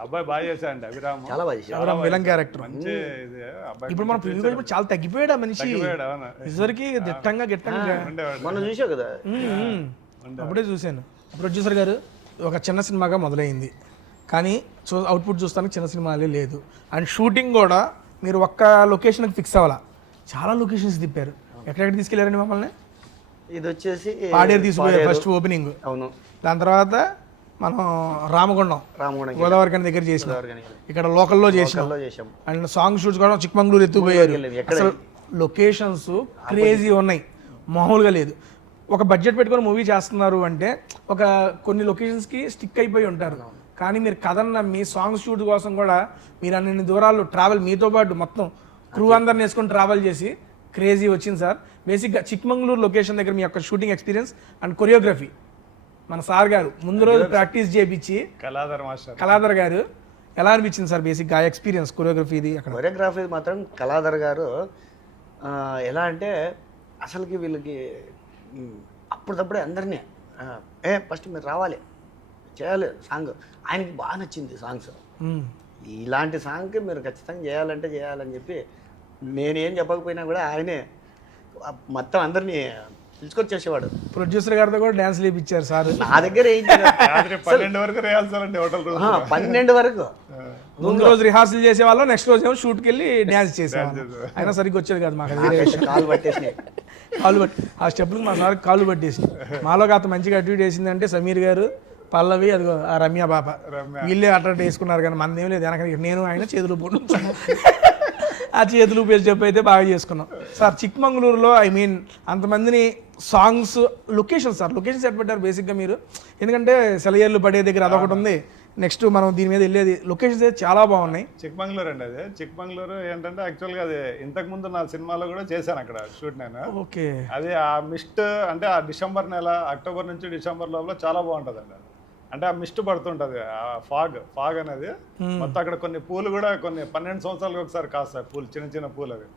అబ్బాయి బాగా చేశాడండి అభిరామ్, చాలా బాగా చేశాడు. ఎవరో విలన్ క్యారెక్టర్. మంచి ఇది అబ్బాయి. ఇప్పుడు మనం ప్రివ్యూ కూడా చాలా తగ్గిపోయాడు ఆ మనిషి. అవును. ఇదివరకు దిట్టంగా గిట్టంగా. మనం చూసావు కదా. అప్పుడే చూశాను. ప్రొడ్యూసర్ గారు ఒక చిన్న సినిమాగా మొదలైంది కానీ అవుట్పుట్ చూస్తానికి చిన్న సినిమాలే లేదు. అండ్ షూటింగ్ కూడా మీరు ఒక్క లొకేషన్కి ఫిక్స్ అవ్వాలా, చాలా లొకేషన్స్ తిప్పారు. ఎక్కడెక్కడ తీసుకెళ్లారండి మమ్మల్ని? ఇది వచ్చేసి పాడేరు తీసుకుపోయారు ఫస్ట్ ఓపెనింగ్. అవును. దాని తర్వాత మనం రామగుండం గోదావరి కని దగ్గర చేసినాం, ఇక్కడ లోకల్లో చేసినాం. అండ్ సాంగ్ షూట్స్ కూడా చిక్మంగళూరు ఎత్తుపోయారు. అసలు లొకేషన్స్ క్రేజీ ఉన్నాయి, మామూలుగా లేదు. ఒక బడ్జెట్ పెట్టుకొని మూవీ చేస్తున్నారు అంటే ఒక కొన్ని లొకేషన్స్కి స్టిక్ అయిపోయి ఉంటారు. కానీ మీరు కథను నమ్మి సాంగ్ షూట్ కోసం కూడా మీరు అన్ని దూరాలు ట్రావెల్, మీతో పాటు మొత్తం క్రూ అందరిని వేసుకొని ట్రావెల్ చేసి క్రేజీ వచ్చింది సార్. బేసిక్గా చిక్మంగళూరు లొకేషన్ దగ్గర మీ యొక్క షూటింగ్ ఎక్స్పీరియన్స్ అండ్ కొరియోగ్రఫీ మన సార్ గారు ముందు రోజు ప్రాక్టీస్ చేయించి కళాధర్ గారు ఎలా అనిపించింది సార్ బేసిక్గా ఆ ఎక్స్పీరియన్స్ కొరియోగ్రఫీ? ఇది అక్కడ కొరియోగ్రఫీ మాత్రం కళాధర్ గారు ఎలా అంటే అసలుకి వీళ్ళకి అప్పటికప్పుడే అందరినీ ఫస్ట్ మీరు రావాలి చేయాలి సాంగ్. ఆయనకి బాగా నచ్చింది సాంగ్స్. ఇలాంటి సాంగ్కి మీరు ఖచ్చితంగా చేయాలంటే చేయాలని చెప్పి నేనేం చెప్పకపోయినా కూడా ఆయనే మొత్తం అందరినీ పిలుచుకొచ్చేసేవాడు. ప్రొడ్యూసర్ గారితో కూడా డ్యాన్స్ లేపించారు సార్. నా దగ్గర 12 వరకు రిహార్సల్, హోటల్ 12 వరకు. ముందు రోజు రిహార్సల్ చేసేవాళ్ళం, నెక్స్ట్ రోజు ఏమో షూట్కి వెళ్ళి డ్యాన్స్ చేసేవాళ్ళం. అయినా సరిగ్గా వచ్చేది కాదు మాకు. కాలు పట్టేసినాయి, కాలు పట్టి ఆ స్టెప్లకు మా సార్ కాలు పట్టేసి. మాలో కాస్త మంచిగా అట్యూట్ వేసిందంటే సమీర్ గారు, పల్లవి, అదిగో ఆ రమ్య పాప, వీళ్ళే అట్రాక్ట్ వేసుకున్నారు. కానీ మనదేం లేదు, వెనక నేను ఆయన చేతులు పోటు ఆ చేతులు పేరు చెప్పి అయితే బాగా చేసుకున్నాం సార్. చిక్మంగళూరులో ఐ మీన్ అంతమందిని songs location sir, location set పెట్టారు బేసిక్గా మీరు. ఎందుకంటే సెలయేర్లు పడే దగ్గర అదొకటి ఉంది, నెక్స్ట్ మనం దీని మీద వెళ్ళేది లొకేషన్స్ అయితే చాలా బాగున్నాయి. చిక్మంగళూరు అండి. అదే చిక్మంగళూరు ఏంటంటే యాక్చువల్గా అది ఇంతకుముందు నా సినిమాలో కూడా చేశాను అక్కడ షూట్ నేను. ఓకే. అది ఆ మిస్ట్ అంటే ఆ డిసెంబర్ నెల, అక్టోబర్ నుంచి డిసెంబర్ లోపల చాలా బాగుంటుంది అండి. అంటే ఆ మిస్ట్ పడుతుంటది, ఆ ఫాగ్ అనేది మొత్తం. అక్కడ కొన్ని పూలు కూడా కొన్ని 12 సంవత్సరాలకు ఒకసారి కాస్తాయి పూలు, చిన్న చిన్న పూలు అవి.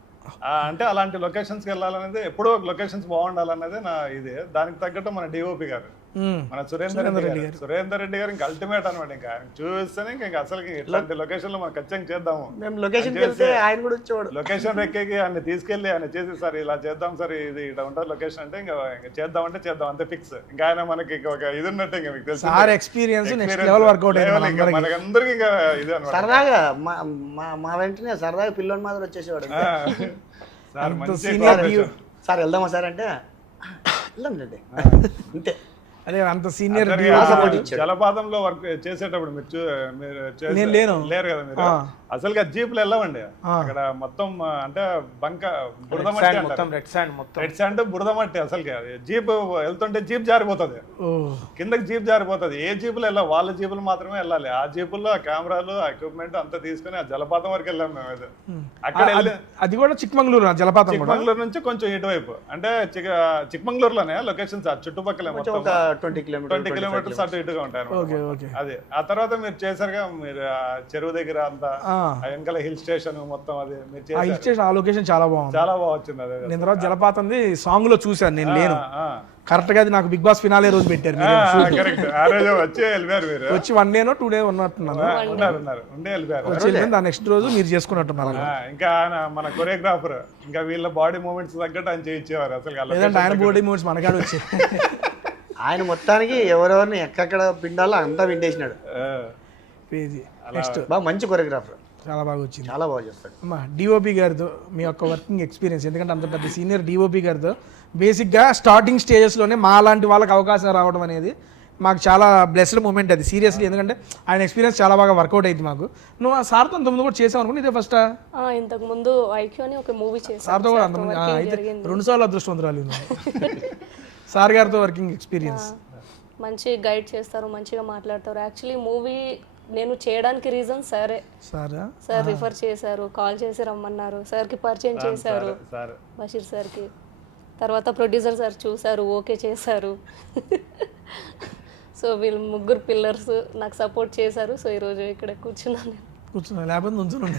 అంటే అలాంటి లొకేషన్స్కి వెళ్ళాలనేది, ఎప్పుడో లొకేషన్స్ బాగుండాలనేది నా ఇది. దానికి తగ్గట్టు మన డిఓపి గారు, మన సురేందర్ రెడ్డి గారు ఇంకా అల్టిమేట్ అనమాట. ఇంకా ఆయన చూస్తేనే ఇంకా అసలు ఇట్లాంటి లొకేషన్ లో మనం ఖచ్చితంగా చేద్దాము. లొకేషన్ ఎక్కేకి ఆయన తీసుకెళ్లి ఆయన చేసి సార్ ఇలా చేద్దాం సార్, ఇది ఇలా ఉంటుంది లొకేషన్ అంటే ఇంకా చేద్దామంటే చేద్దాం అంతే ఫిక్స్. ఇంకా ఆయన మనకి ఒక ఇది ఉన్నట్టు ఇంకా మీకు తెలుసు మనకందరికి ఇంకా ఇది అనమాట. సరదాగా మా వెంటనే సరదాగా పిల్లోని మాదిరి వచ్చేసేవాడు. సార్ వెళ్దామా సార్ అంటే వెళ్దాం రండి అంతే. అదే అంత సీనియర్. జలపాతంలో వర్క్ చేసేటప్పుడు మీరు లేరు కదా మీరు, అసలుగా జీపులు వెళ్ళవండి అక్కడ మొత్తం. అంటే బంక బురద మట్టి, మొత్తం రెడ్ శాండ్ బురద మట్టి. అసలుకి జీప్ వెళ్తుంటే జీప్ జారిపోతుంది, కిందకి జీప్ జారిపోతుంది. ఏ జీపులు వెళ్ళాలి, వాళ్ళ జీపులు మాత్రమే వెళ్ళాలి. ఆ జీపుల్లో ఆ కెమెరాలు, ఆ ఎక్విప్మెంట్ అంతా తీసుకుని ఆ జలపాతం వరకు వెళ్ళాం మేము. అయితే అక్కడ అది కూడా చిక్మంగళూరు జలపాతం. చిక్మంగళూరు నుంచి కొంచెం ఇటువైపు, అంటే చిక్మంగళూరులోనే లొకేషన్స్ ఆ చుట్టుపక్కల 20 కిలోమీటర్స్ అటు ఇటుగా ఉంటాయి. అది ఆ తర్వాత మీరు చేశారుగా, మీరు చెరువు దగ్గర అంతా వెనకాల హిల్ స్టేషన్ మొత్తం, అది మీరు హిల్ స్టేషన్ ఆ లొకేషన్ చాలా బాగుంది, చాలా బాగా వచ్చింది. అదే నేను తర్వాత జలపాతం సాంగ్ లో చూసాను, నేను లేను. కరెక్ట్గా అది నాకు బిగ్ బాస్ ఫినాలే రోజు పెట్టారు మీరు. కరెక్ట్. ఆ రోజు వచ్చి వెళ్ళిపోయారు మీరు. వచ్చి 1 day 2 days ఉన్నట్టున్నాను. ఉన్నారు ఉండే వెళ్ళిపోయారు. వచ్చి వెళ్ళిపోయింది. ఆ నెక్స్ట్ రోజు మీరు చేసుకున్నట్టున్నారు. ఇంకా ఆయన మన కొరియోగ్రాఫర్ ఇంకా వీళ్ళ బాడీ మూమెంట్స్ తగ్గట్టు ఆయన చేయించేవారు. అసలు లేదంటే ఆయన బాడీ మూమెంట్స్ మనకాడ వచ్చాయి. ఆయన మొత్తానికి ఎవరెవరిని ఎక్కడెక్కడ పిండాలో అంతా పిండేసినాడు. క్రేజీ. నెక్స్ట్ బాగా మంచి కొరియోగ్రాఫర్, చాలా బాగా వచ్చింది. చాలా బాగా చేస్తాడు. అమ్మా డిఓపి గారితో మీ యొక్క వర్కింగ్ ఎక్స్పీరియన్స్, ఎందుకంటే అంత పెద్ద సీనియర్ డిఓపి గారితో బేసిక్గా స్టార్టింగ్ స్టేజెస్లోనే మా లాంటి వాళ్ళకి అవకాశం రావడం అనేది మాకు చాలా బ్లెస్డ్ మూమెంట్ అది సీరియస్లీ. ఎందుకంటే ఆయన ఎక్స్పీరియన్స్ చాలా బాగా వర్కౌట్ అయింది మాకు. నువ్వు ఆ సార్తో అంతకుముందు కూడా చేసావు అనుకుని ఇదే ఫస్ట్? ఇంతకు ముందు ఐక్యూ అని ఒక మూవీ చేశాను. సార్తో కూడా అంతకుముందు అయితే 2 సార్లు అదృష్టవంతురాలు సార్ గారితో వర్కింగ్ ఎక్స్పీరియన్స్. మంచి గైడ్ చేస్తారు, మంచిగా మాట్లాడతారు. యాక్చువల్లీ మూవీ నేను చేయడానికి రీజన్ సరే, సార్ రిఫర్ చేశారు, కాల్ చేసి రమ్మన్నారు, సార్కి పరిచయం చేశారు బషీర్ సార్కి. తర్వాత ప్రొడ్యూసర్ సార్ చూశారు, ఓకే చేశారు. సో వీళ్ళు 3 పిల్లర్స్ నాకు సపోర్ట్ చేశారు. సో ఈరోజు ఇక్కడ కూర్చున్నాను. లేకపోతే నుంచుని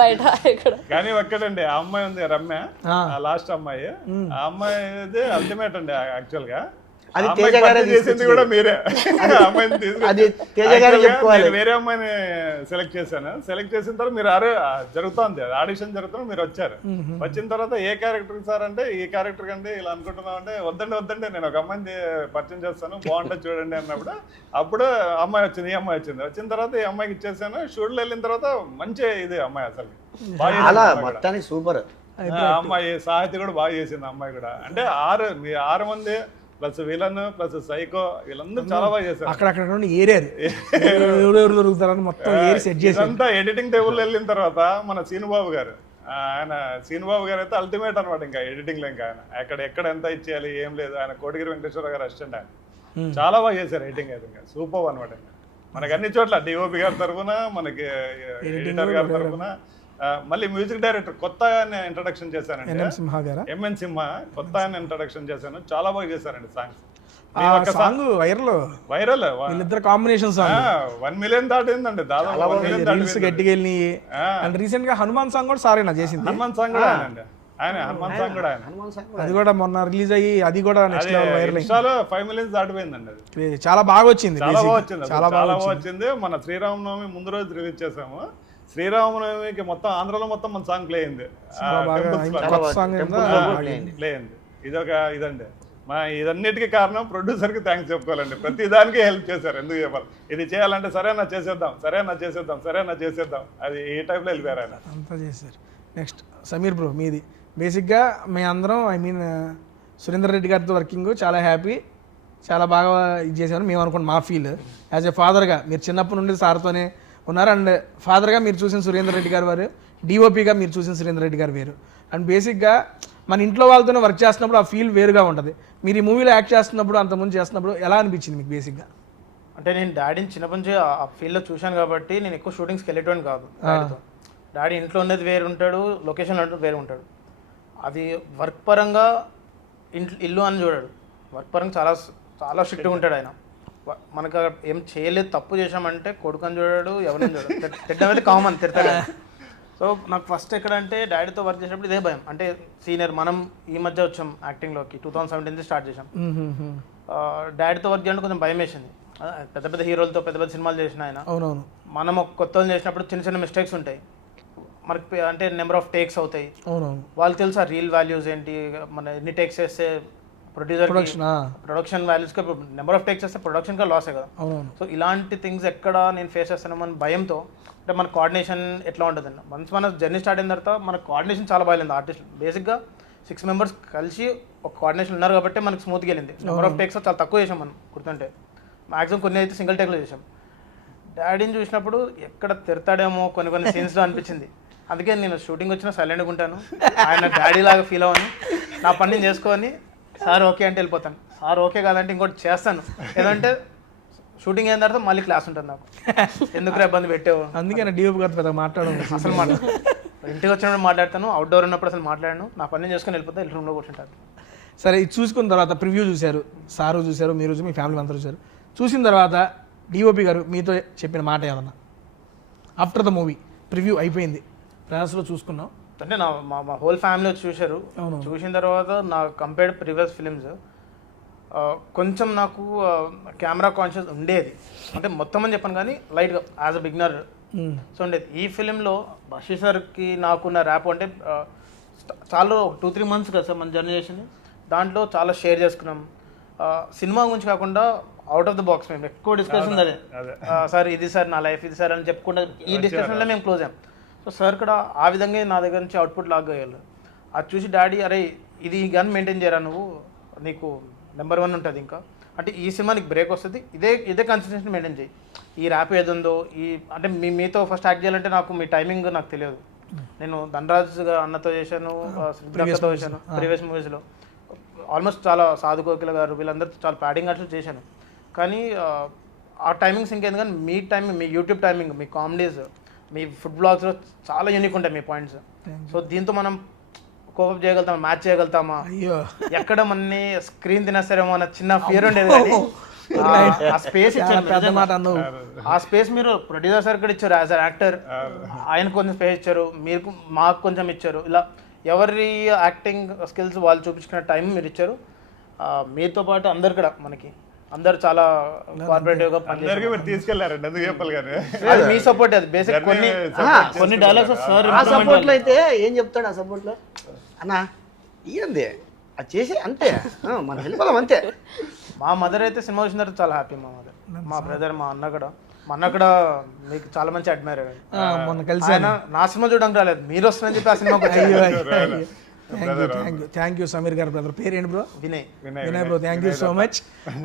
బయట ఇక్కడ. కానీ ఒక్కడండి, ఆ అమ్మాయి ఉంది రమ్య, లాస్ట్ అమ్మాయి, ఆ అమ్మాయి అల్టిమేట్ అండి యాక్చువల్ గా. అది తేజ గారే చేసింది కూడా మీరే. అది తేజ గారే చెప్పుకోవాలి. వేరే అమ్మాయిని సెలెక్ట్ చేశాను. సెలెక్ట్ చేసిన తర్వాత మీరు జరుగుతుంది ఆడిషన్ జరుగుతుంది, మీరు వచ్చారు. వచ్చిన తర్వాత ఏ క్యారెక్టర్ సార్ అంటే ఈ క్యారెక్టర్ కంటే ఇలా అనుకుంటున్నాం అంటే వద్దండి నేను ఒక అమ్మాయిని పరిచయం చేస్తాను, బాగుంటుంది చూడండి అన్నప్పుడు అప్పుడు అమ్మాయి వచ్చింది. ఈ అమ్మాయి వచ్చింది. వచ్చిన తర్వాత ఈ అమ్మాయికి ఇచ్చేసాను. షూట్లో వెళ్ళిన తర్వాత మంచి ఇది అమ్మాయి అసలు మొత్తానికి సూపర్. అమ్మాయి సాహిత్య కూడా బాగా చేసింది. అమ్మాయి కూడా అంటే 6 మంది ప్లస్ విలన్ ప్లస్ సైకో వీళ్ళందరూ చాలా బాగా చేశారు. అక్కడక్కడ ఏరియారు ఎవరెవరు దొరుకుతారని మొత్తం ఏరి సెట్ చేసి అంతా ఎడిటింగ్ టేబుల్ వెళ్ళిన తర్వాత మన సీనుబాబు గారు, ఆయన సీనుబాబు గారు అయితే అల్టిమేట్ అనమాట. ఇంకా ఎడిటింగ్ లో ఇంకా ఆయన ఎక్కడ ఎంత ఇచ్చేయాలి ఏం లేదు. ఆయన కోటగిరి వెంకటేశ్వర గారు అసిస్టెంట్. ఆయన చాలా బాగా చేశారు ఎడిటింగ్ అయితే. ఇంకా సూపర్ అనమాట. మనకి అన్ని చోట్ల డిఓపి గారి తరఫున, మనకి ఎడిటర్ గారి తరఫున, మళ్ళీ మ్యూజిక్ డైరెక్టర్ కొత్త ఇంట్రడక్షన్ చేశానండి, ఎంఎన్ సింహ. కొత్త ఇంట్రడక్షన్ చేశాను, చాలా బాగా చేశారండి సాంగ్స్. సాంగ్ వైరల్ వీళ్ళిద్దరు కాంబినేషన్ సాంగ్ 1 million దాటిందండి. దాదాపు 1 million రీల్స్ గట్టిగా వెళ్ళి. అండ్ రీసెంట్ గా హనుమాన్ సాంగ్ కూడా సారేనా చేసింది. హనుమాన్ సాంగ్ కూడా హనుమాన్ సాంగ్ కూడా అది కూడా మొన్న రిలీజ్ అయ్యి అది కూడా నెక్స్ట్ లెవెల్ వైరల్ అయింది. 5 million దాటిపోయిందండి. అది చాలా బాగా వచ్చింది. చాలా బాగా వచ్చింది. మన శ్రీరామనవమి ముందు రోజు రిలీజ్ చేసాము. శ్రీరామనవమికి మొత్తం ఆంధ్రలో మొత్తం మన సాంగ్ ప్లే అయింది. ప్లే అయింది. ఇదండి ఇదన్నిటికీ కారణం ప్రొడ్యూసర్ కి థ్యాంక్స్ చెప్పుకోవాలండి. ప్రతి దానికి హెల్ప్ చేశారు. ఎందుకు చెప్పాలి, ఇది చేయాలంటే సరేనా చేసేద్దాం అది ఈ టైప్ లో వెళ్ళిపోయారు ఆయన అంతా చేశారు. నెక్స్ట్ సమీర్ బ్రో, మీది బేసిక్గా మీ అందరం సురేందర్ రెడ్డి గారితో వర్కింగ్ చాలా హ్యాపీ, చాలా బాగా ఇది చేశారు మేము అనుకోండి. మా ఫీల్ యాజ్ ఎ ఫాదర్గా, మీరు చిన్నప్పటి నుండి సార్తోనే ఉన్నారు. అండ్ ఫాదర్గా మీరు చూసిన సురేందర్ రెడ్డి గారు వారు, డిఓపిగా మీరు చూసిన సురేందర్ రెడ్డి గారు వేరు. అండ్ బేసిక్గా మన ఇంట్లో వాళ్ళతోనే వర్క్ చేస్తున్నప్పుడు ఆ ఫీల్ వేరుగా ఉంటుంది. మీరు ఈ మూవీలో యాక్ట్ చేస్తున్నప్పుడు, అంతకుముందు చేస్తున్నప్పుడు ఎలా అనిపించింది మీకు బేసిక్గా? అంటే నేను డాడీని చిన్నప్పటి నుంచి ఆ ఫీల్డ్లో చూశాను కాబట్టి నేను ఎక్కువ షూటింగ్స్కి వెళ్ళేటోని కాదు. డాడీ ఇంట్లో ఉండేది వేరు ఉంటాడు, లొకేషన్లో ఉండేది వేరు ఉంటాడు. అది వర్క్ పరంగా ఇల్లు అని చూడాడు. వర్క్ పరంగా చాలా చాలా స్ట్రిక్ట్గా ఉంటాడు ఆయన. మనకు ఏం చేయలేదు, తప్పు చేసామంటే కొడుకని చూడాడు, ఎవరిని చూడాడు. తిట్టడం అయితే కామన్, తిడతాడు. సో నాకు ఫస్ట్ ఎక్కడంటే డాడీతో వర్క్ చేసినప్పుడు ఇదే భయం. అంటే సీనియర్, మనం ఈ మధ్య వచ్చాం యాక్టింగ్లోకి, 2017 స్టార్ట్ చేసాం. డాడీతో వర్క్ చేయడానికి కొంచెం భయం వేసింది. పెద్ద పెద్ద హీరోలతో పెద్ద పెద్ద సినిమాలు చేసిన ఆయన. మనం కొత్త చేసినప్పుడు చిన్న చిన్న మిస్టేక్స్ ఉంటాయి మనకి. అంటే నెంబర్ ఆఫ్ టేక్స్ అవుతాయి. వాళ్ళకి తెలుసా రీల్ వాల్యూస్ ఏంటి, మన ఎన్ని టేక్స్ చేస్తే ప్రొడక్షన్ వాల్యూస్కి నెంబర్ ఆఫ్ టేక్స్ చేస్తే ప్రొడక్షన్గా లాసే కదా. సో ఇలాంటి థింగ్స్ ఎక్కడ నేను ఫేస్ చేస్తాను మన భయంతో. అంటే మన కోఆర్డినేషన్ ఎట్లా ఉంటుందండి, వన్స్ మన జర్నీ స్టార్ట్ అయిన తర్వాత మన కోఆర్డినేషన్ చాలా బాగాలేదు. ఆర్టిస్ట్ బేసిక్గా 6 members కలిసి ఒక కోఆర్డినేషన్ ఉన్నారు కాబట్టి మనకు స్మూత్గా వెళ్ళింది. నెంబర్ ఆఫ్ టేక్స్ చాలా తక్కువ చేసాం మనం గుర్తుంటే. మ్యాక్సిమం కొన్ని అయితే సింగిల్ టేక్లో చేసాం. డాడీని చూసినప్పుడు ఎక్కడ తిడతాడేమో కొన్ని సీన్స్లో అనిపించింది. అందుకే నేను షూటింగ్ వచ్చినా సైలెంట్గా ఉంటాను. ఆయన డాడీ లాగా ఫీల్ అవ్వను. నా పని నేను చేసుకొని సార్ ఓకే అంటే వెళ్ళిపోతాను. సార్ ఓకే కాదంటే ఇంకోటి చేస్తాను. ఏదంటే షూటింగ్ అయిన తర్వాత మళ్ళీ క్లాస్ ఉంటుంది నాకు, ఎందుకు ఇబ్బంది పెట్టావు. అందుకే డిఓపి గారు పెద్ద మాట్లాడను, అసలు ఇంటికి వచ్చినప్పుడు మాట్లాడతాను, అవుట్డోర్ ఉన్నప్పుడు అసలు మాట్లాడాను. నా పని నేను చేసుకొని వెళ్ళిపోతే రూమ్లో కూర్చుంటాను. సరే, ఇది చూసుకున్న తర్వాత ప్రివ్యూ చూశారు, సారు చూశారు, మీరు మీ ఫ్యామిలీ అంతా చూశారు. చూసిన తర్వాత డిఓపి గారు మీతో చెప్పిన మాట ఏమన్నా ఆఫ్టర్ ద మూవీ ప్రివ్యూ అయిపోయింది, ప్రయాసలో చూసుకున్నాం, అంటే మా హోల్ ఫ్యామిలీ వచ్చి చూశారు. చూసిన తర్వాత నా కంపేర్డ్ ప్రీవియస్ ఫిలిమ్స్ కొంచెం నాకు కెమెరా కాన్షియస్ ఉండేది. అంటే మొత్తం అని చెప్పాను కానీ లైట్గా యాజ్ అ బిగినర్ సో ఉండేది. ఈ ఫిలింలో బషీర్ సార్కి నాకున్న ర్యాప్ అంటే చాలా 2-3 months కదా సార్ మన జర్నీ చేసింది. దాంట్లో చాలా షేర్ చేసుకున్నాం. సినిమా గురించి కాకుండా అవుట్ ఆఫ్ ద బాక్స్ మేము ఎక్కువ డిస్కషన్ అదే సార్ ఇది సార్ నా లైఫ్ ఇది సార్ అని చెప్పుకుంటే ఈ డిస్కషన్లో మేము క్లోజ్ అయ్యాం. సో సార్ కూడా ఆ విధంగా నా దగ్గర నుంచి అవుట్పుట్ లాగా అయ్యారు. అది చూసి డాడీ అరే ఇది గన్ మెయింటైన్ చేయరా నువ్వు, నీకు నెంబర్ 1 ఉంటుంది. ఇంకా అంటే ఈ సినిమా నీకు బ్రేక్ వస్తుంది, ఇదే కన్సిస్టెన్సీ మెయింటైన్ చేయి. ఈ ర్యాప్ ఏది ఉందో అంటే మీతో ఫస్ట్ యాక్ట్ చేయాలంటే నాకు మీ టైమింగ్ నాకు తెలియదు. నేను ధనరాజ్ అన్నతో చేశాను, శ్రీకాంత్తో చేశాను ప్రీవియస్ మూవీస్లో. ఆల్మోస్ట్ చాలా సాధు కోకిల గారు వీళ్ళందరితో చాలా ప్యాడింగ్ అట్లా చేశాను. కానీ ఆ టైమింగ్స్ ఇంకేంది కానీ మీ టైమింగ్, మీ యూట్యూబ్ టైమింగ్, మీ కామెడీస్, మీ ఫుడ్ బ్లాగ్స్లో చాలా యూనిక్ ఉంటాయి మీ పాయింట్స్. సో దీంతో మనం కోపప్ చేయగలుగుతామా, మ్యాచ్ చేయగలుగుతామా, ఎక్కడ మనని స్క్రీన్ తినేస్తారేమో అన్న చిన్న ఫియర్ ఉండేది. కానీ ఆ స్పేస్ ఇచ్చారు. ఆ స్పేస్ మీరు ప్రొడ్యూసర్ సార్ కూడా ఇచ్చారు యాజ్ అ యాక్టర్. ఆయన కొంచెం స్పేస్ ఇచ్చారు, మీరు మాకు కొంచెం ఇచ్చారు. ఇలా ఎవరి యాక్టింగ్ స్కిల్స్ వాళ్ళు చూపించుకునే టైం మీరు ఇచ్చారు. మీతో పాటు అందరు కూడా మనకి అందరు చాలా కోఆపరేటివ్ గా పనిచేస్తారు. తీసుకెళ్లారండి ఎందుకు చెప్పాలి కానీ అది మీ సపోర్ట్. అది బేసిక్ కొన్ని డైలాగ్స్ సార్ ఆ సపోర్ట్ లో అయితే ఏం చెప్తాడు ఆ సపోర్ట్ లో, అన్నా ఏంది అది చేసి అంతే మన వెళ్ళిపోదాం అంతే. మా మదర్ అయితే సినిమా చూసిన తర్వాత చాలా హ్యాపీ. మా మదర్, మా బ్రదర్, మా అన్న కూడా మీకు చాలా మంచి అడ్మైర్ అయ్యాడు. ఆయన నా సినిమా చూడడానికి రాలేదు, మీరు వస్తున్నారని చెప్పి ఆ సినిమాకి. థ్యాంక్ యూ సమీర్ గారు. బ్రదర్ పేరేంటి bro? Vinay bro. Thank you so much.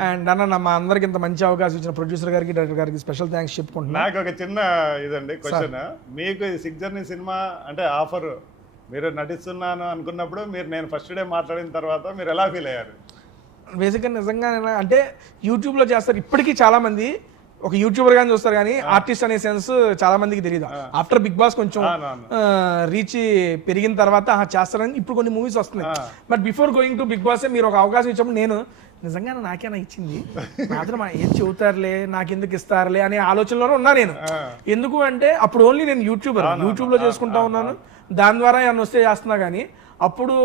And అన్న మా అందరికి ఇంత మంచి అవకాశం ఇచ్చిన ప్రొడ్యూసర్ గారికి, డైరెక్టర్ గారికి స్పెషల్ థ్యాంక్స్ చెప్పుకుంటున్నాను. నాకు ఒక చిన్న ఇదండి క్వశ్చన్, మీకు ఈ 6 జర్నీ సినిమా అంటే ఆఫర్ మీరు నటిస్తున్నాను అనుకున్నప్పుడు నేను ఫస్ట్ డే మాట్లాడిన తర్వాత మీరు ఎలా ఫీల్ అయ్యారు? బేసిక్గా నిజంగా అంటే యూట్యూబ్లో చేస్తారు ఇప్పటికీ చాలా మంది, ఒక యూట్యూబర్ గాని చూస్తారు కానీ ఆర్టిస్ట్ అనే సెన్స్ చాలా మందికి తెలియదు. ఆఫ్టర్ బిగ్ బాస్ కొంచెం రీచ్ పెరిగిన తర్వాత చేస్తారని ఇప్పుడు కొన్ని మూవీస్ వస్తున్నాయి. But before going to Bigg Boss మీరు ఒక అవకాశం ఇచ్చినప్పుడు నేను నిజంగా నాకేనా ఇచ్చింది, మాత్రం ఏం చెబుతారులే, నాకెందుకు ఇస్తారులే అనే ఆలోచనలోనే ఉన్నా నేను. ఎందుకు అంటే అప్పుడు ఓన్లీ నేను యూట్యూబ్లో చేసుకుంటా ఉన్నాను, దాని ద్వారా నన్ను వస్తే చేస్తున్నా. కానీ అప్పుడు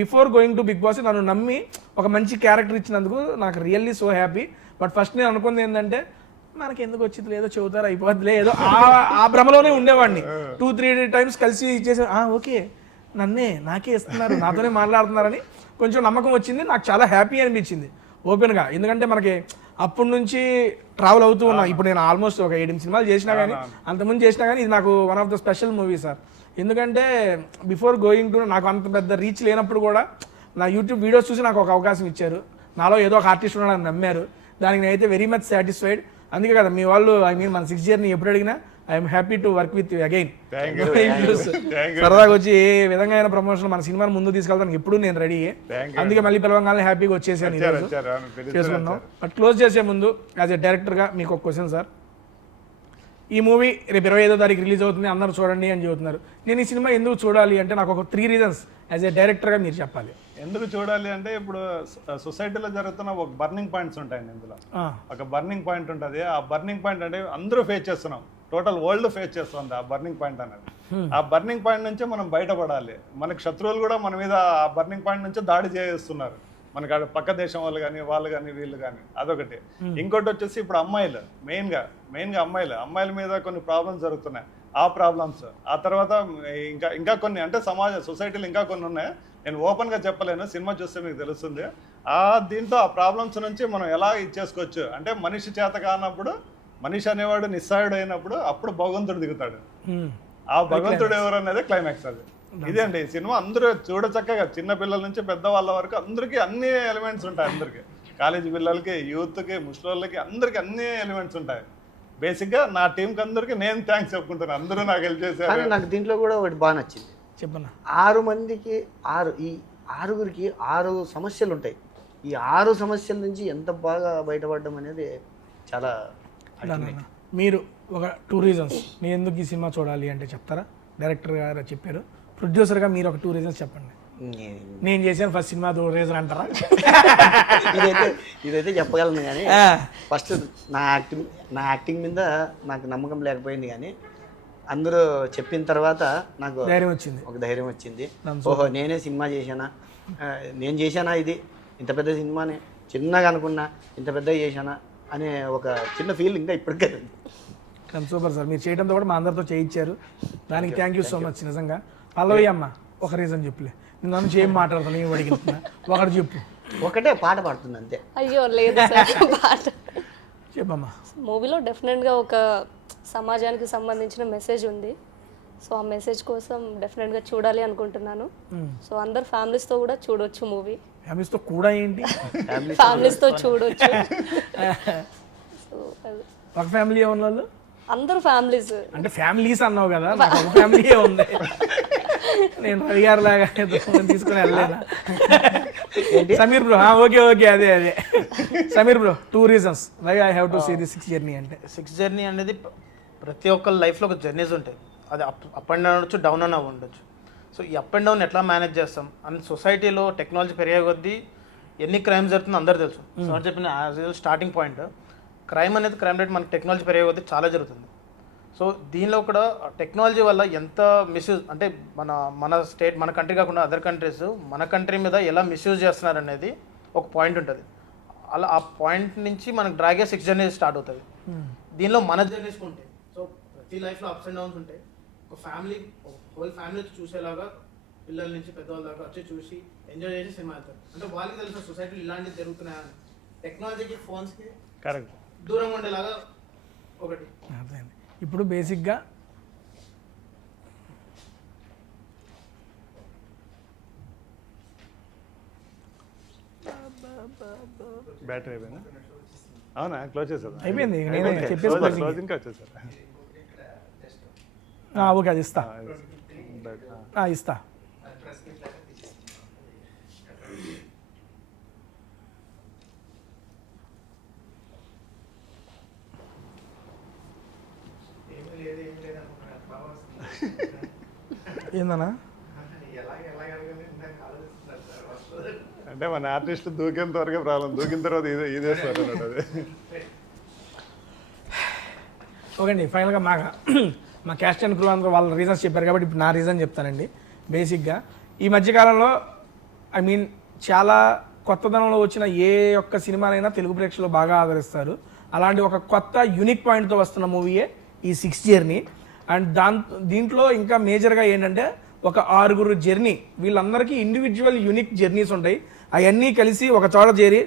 before going to Bigg Boss నన్ను నమ్మి ఒక మంచి క్యారెక్టర్ ఇచ్చినందుకు నాకు really so happy. But first నేను అనుకుంది ఏంటంటే మనకి ఎందుకు వచ్చింది, లేదో చెబుతారు అయిపోద్దిలే, ఏదో ఆ భ్రమలోనే ఉండేవాడిని. 2-3 times కలిసి ఇచ్చేసి ఓకే నాకే ఇస్తున్నారు, నాతోనే మాట్లాడుతున్నారని కొంచెం నమ్మకం వచ్చింది. నాకు చాలా హ్యాపీ అనిపించింది ఓపెన్గా. ఎందుకంటే మనకి అప్పటి నుంచి ట్రావెల్ అవుతూ ఉన్నాం. ఇప్పుడు నేను ఆల్మోస్ట్ ఒక 7 సినిమాలు చేసినా కానీ, అంతకుముందు చేసినా కానీ ఇది నాకు one of the special movie sir. ఎందుకంటే బిఫోర్ గోయింగ్ టు నాకు అంత పెద్ద రీచ్ లేనప్పుడు కూడా నా యూట్యూబ్ వీడియోస్ చూసి నాకు ఒక అవకాశం ఇచ్చారు. నాలో ఏదో ఒక ఆర్టిస్ట్ ఉన్నాడని నమ్మారు. దానికి నేనైతే వెరీ మచ్ సాటిస్ఫైడ్. అందుకే కదా మీ వాళ్ళు మన 6 జర్నీ ఎప్పుడు అడిగినా I'm happy to work with you again. సరదాగా వచ్చి ఏ విధంగా అయినా ప్రమోషన్ మన సినిమాని ముందు తీసుకెళ్తాను ఎప్పుడు నేను రెడీ. అందుకే మళ్ళీ పిలవంగానే హ్యాపీగా వచ్చేసాను ఈరోజు చేసుకున్నాం. బట్ క్లోజ్ చేసే ముందు యాజ్ ఎ డైరెక్టర్గా మీకు ఒక క్వశ్చన్ సార్. ఈ మూవీ రేపు 25వ తారీఖు రిలీజ్ అవుతుంది, అందరూ చూడండి అని చెబుతున్నారు. నేను ఈ సినిమా ఎందుకు చూడాలి అంటే నాకు ఒక 3 reasons యాజ్ ఎ డైరెక్టర్గా మీరు చెప్పాలి. ఎందుకు చూడాలి అంటే ఇప్పుడు సొసైటీలో జరుగుతున్న ఒక బర్నింగ్ పాయింట్స్ ఉంటాయండి. ఇందులో ఒక బర్నింగ్ పాయింట్ ఉంటుంది. ఆ బర్నింగ్ పాయింట్ అంటే అందరూ ఫేస్ చేస్తున్నాం, టోటల్ వరల్డ్ ఫేస్ చేస్తుంది ఆ బర్నింగ్ పాయింట్ అనేది. ఆ బర్నింగ్ పాయింట్ నుంచి మనం బయటపడాలి. మనకి శత్రువులు కూడా మన మీద ఆ బర్నింగ్ పాయింట్ నుంచి దాడి చేస్తున్నారు. మనకి పక్క దేశం వాళ్ళు కానీ వీళ్ళు కానీ అదొకటి. ఇంకోటి వచ్చేసి ఇప్పుడు అమ్మాయిలు మెయిన్గా అమ్మాయిల మీద కొన్ని ప్రాబ్లమ్స్ జరుగుతున్నాయి. ఆ ప్రాబ్లమ్స్ ఆ తర్వాత ఇంకా కొన్ని అంటే సొసైటీలో ఇంకా కొన్ని ఉన్నాయి. నేను ఓపెన్గా చెప్పలేను, సినిమా చూస్తే మీకు తెలుస్తుంది. దీంతో ఆ ప్రాబ్లమ్స్ నుంచి మనం ఎలా ఇచ్చేసుకోవచ్చు అంటే మనిషి చేత కానప్పుడు, మనిషి అనేవాడు నిస్సాయుడు అయినప్పుడు అప్పుడు భగవంతుడు దిగుతాడు. ఆ భగవంతుడు ఎవరు అనేది క్లైమాక్స్. అది ఇదే అండి ఈ సినిమా. అందరూ చూడచక్కగా చిన్న పిల్లల నుంచి పెద్దవాళ్ళ వరకు అందరికీ అన్ని ఎలిమెంట్స్ ఉంటాయి. అందరికి కాలేజీ పిల్లలకి, యూత్కి, ముస్లింలకి అందరికి అన్ని ఎలిమెంట్స్ ఉంటాయి. బేసిక్గా నా టీంకి అందరికీ నేను థ్యాంక్స్ చెప్పుకుంటాను. అందరూ నాకు హెల్ప్ చేశారు. కానీ నాకు దీంట్లో కూడా ఒకటి బాగా నచ్చింది. చెప్పన్నా 6 మందికి 6గురికి 6 సమస్యలు ఉంటాయి. ఈ 6 సమస్యల నుంచి ఎంత బాగా బయటపడడం అనేది చాలా మీరు ఒక 2 reasons నేను ఎందుకు ఈ సినిమా చూడాలి అంటే చెప్తారా? డైరెక్టర్ గారు చెప్పారు, ప్రొడ్యూసర్గా మీరు ఒక 2 reasons చెప్పండి. నేను చేశాను ఫస్ట్ సినిమా 2 reasons అంటారా? ఇదైతే చెప్పగలను కానీ ఫస్ట్ నా యాక్టింగ్ మీద నాకు నమ్మకం లేకపోయింది. కానీ అందరూ చెప్పిన తర్వాత నాకు ధైర్యం వచ్చింది. ఒక ధైర్యం వచ్చింది. ఓహో నేనే సినిమా చేశానా, నేను చేశానా, ఇది ఇంత పెద్ద సినిమాని చిన్నగా అనుకున్నా ఇంత పెద్దగా చేశానా అనే ఒక చిన్న ఫీల్ ఇంకా ఇప్పటికే ఉంది. సూపర్ సార్, మీరు చేయడంతో కూడా మా అందరితో చేయించారు, దానికి థ్యాంక్ యూ సో మచ్. నిజంగా పల్లవి అమ్మ ఒక రీజన్ చెప్పులే, నేను నుంచి ఏం మాట్లాడతాను ఏం అడిగిస్తున్నా, ఒకటి చెప్పు. ఒకటే పాట పాడుతుంది అంతే. అయ్యో లేదు సార్ పాట. చెప్పమ్మా. మూవీలో డెఫినెట్గా ఒక సమాజానికి సంబంధించిన మెసేజ్ ఉంది. సో ఆ మెసేజ్ కోసం డెఫినెట్గా చూడాలి అనుకుంటున్నాను. సో అందరు ఫ్యామిలీస్తో కూడా చూడొచ్చు మూవీ. ఫ్యామిలీస్తో కూడా ఏంటి, ఫ్యామిలీస్తో చూడొచ్చు. సో ఒక ఫ్యామిలీ ఉన్న వాళ్ళు అందరు ఫ్యామిలీస్ అంటే ఫ్యామిలీస్ అన్నావు కదా, నాకు ఒక ఫ్యామిలీయే ఉంది. నేను రవి గారు లాగా తీసుకుని వెళ్ళలేదా. సమీర్ బ్రో ఓకే ఓకే అదే అదే Sameer bro 2 reasons why I have to see the 6th journey అంటే. 6th journey అనేది ప్రతి ఒక్కరి లైఫ్లో ఒక జర్నీస్ ఉంటాయి. అది అప్ అండ్ డౌన్ అవ్వచ్చు, డౌన్ అని ఉండొచ్చు. సో ఈ అప్ అండ్ డౌన్ ఎట్లా మేనేజ్ చేస్తాం అండ్ సొసైటీలో టెక్నాలజీ పెరిగే కొద్దీ ఎన్ని క్రైమ్స్ జరుగుతుందో అందరూ తెలుసు. సార్ చెప్పిన యాజ్ స్టార్టింగ్ పాయింట్, క్రైమ్ అనేది క్రైమ్ రేట్ మనకి టెక్నాలజీ పెరిగే కొద్దీ చాలా జరుగుతుంది. సో దీనిలో కూడా టెక్నాలజీ వల్ల ఎంత మిస్యూజ్ అంటే మన స్టేట్ మన కంట్రీ కాకుండా అదర్ కంట్రీస్ మన కంట్రీ మీద ఎలా మిస్యూజ్ చేస్తున్నారు అనేది ఒక పాయింట్ ఉంటుంది. అలా ఆ పాయింట్ నుంచి మనకు డ్రాగే 6th journey స్టార్ట్ అవుతుంది. దీనిలో మన జర్నీస్ ఉంటాయి. సో ప్రతి లైఫ్లో అప్స్ అండ్ డౌన్స్ ఉంటాయి. ఒక ఫ్యామిలీ హోల్ ఫ్యామిలీ చూసేలాగా పిల్లల నుంచి పెద్దవాళ్ళ దాకా వచ్చి చూసి ఎంజాయ్ చేసి సినిమా వెళ్తారు. అంటే వాళ్ళకి తెలిసిన సొసైటీలో ఇలాంటివి జరుగుతున్నాయని టెక్నాలజీకి ఫోన్స్కి కరెక్ట్ దూరంగా ఉండేలాగా ఒకటి. ఇప్పుడు బేసిక్గా బ్యాటరీ అయిపోయిందా? అవునా, క్లోజ్ చేసేదా? అయిపోయింది, నేనే చెప్పేసి క్లోజింగ్ వచ్చేసారు. ఓకే అది ఇస్తా ఇస్తా. ఏందన్నా అంటే మన ఆర్టిస్ట్ దూకేంత వరకే ప్రాబ్లం, దూకిన తర్వాత ఇదే సార్ అన్నట్టు. ఓకే అండి, ఫైనల్గా మా క్యాస్ట్ అండ్ క్రూ అందరూ వాళ్ళ రీజన్స్ చెప్పారు కాబట్టి ఇప్పుడు నా రీజన్ చెప్తానండి. బేసిక్గా ఈ మధ్యకాలంలో ఐ మీన్ చాలా కొత్తదనంలో వచ్చిన ఏ ఒక్క సినిమానైనా తెలుగు ప్రేక్షకులు బాగా ఆదరిస్తారు. అలాంటి ఒక కొత్త యూనిక్ పాయింట్తో వస్తున్న మూవీయే ఈ 6th journey. అండ్ దీంట్లో ఇంకా మేజర్గా ఏంటంటే ఒక 6 జర్నీ, వీళ్ళందరికీ ఇండివిజువల్ యూనిక్ జర్నీస్ ఉంటాయి. అవన్నీ కలిసి ఒక చోట చేరి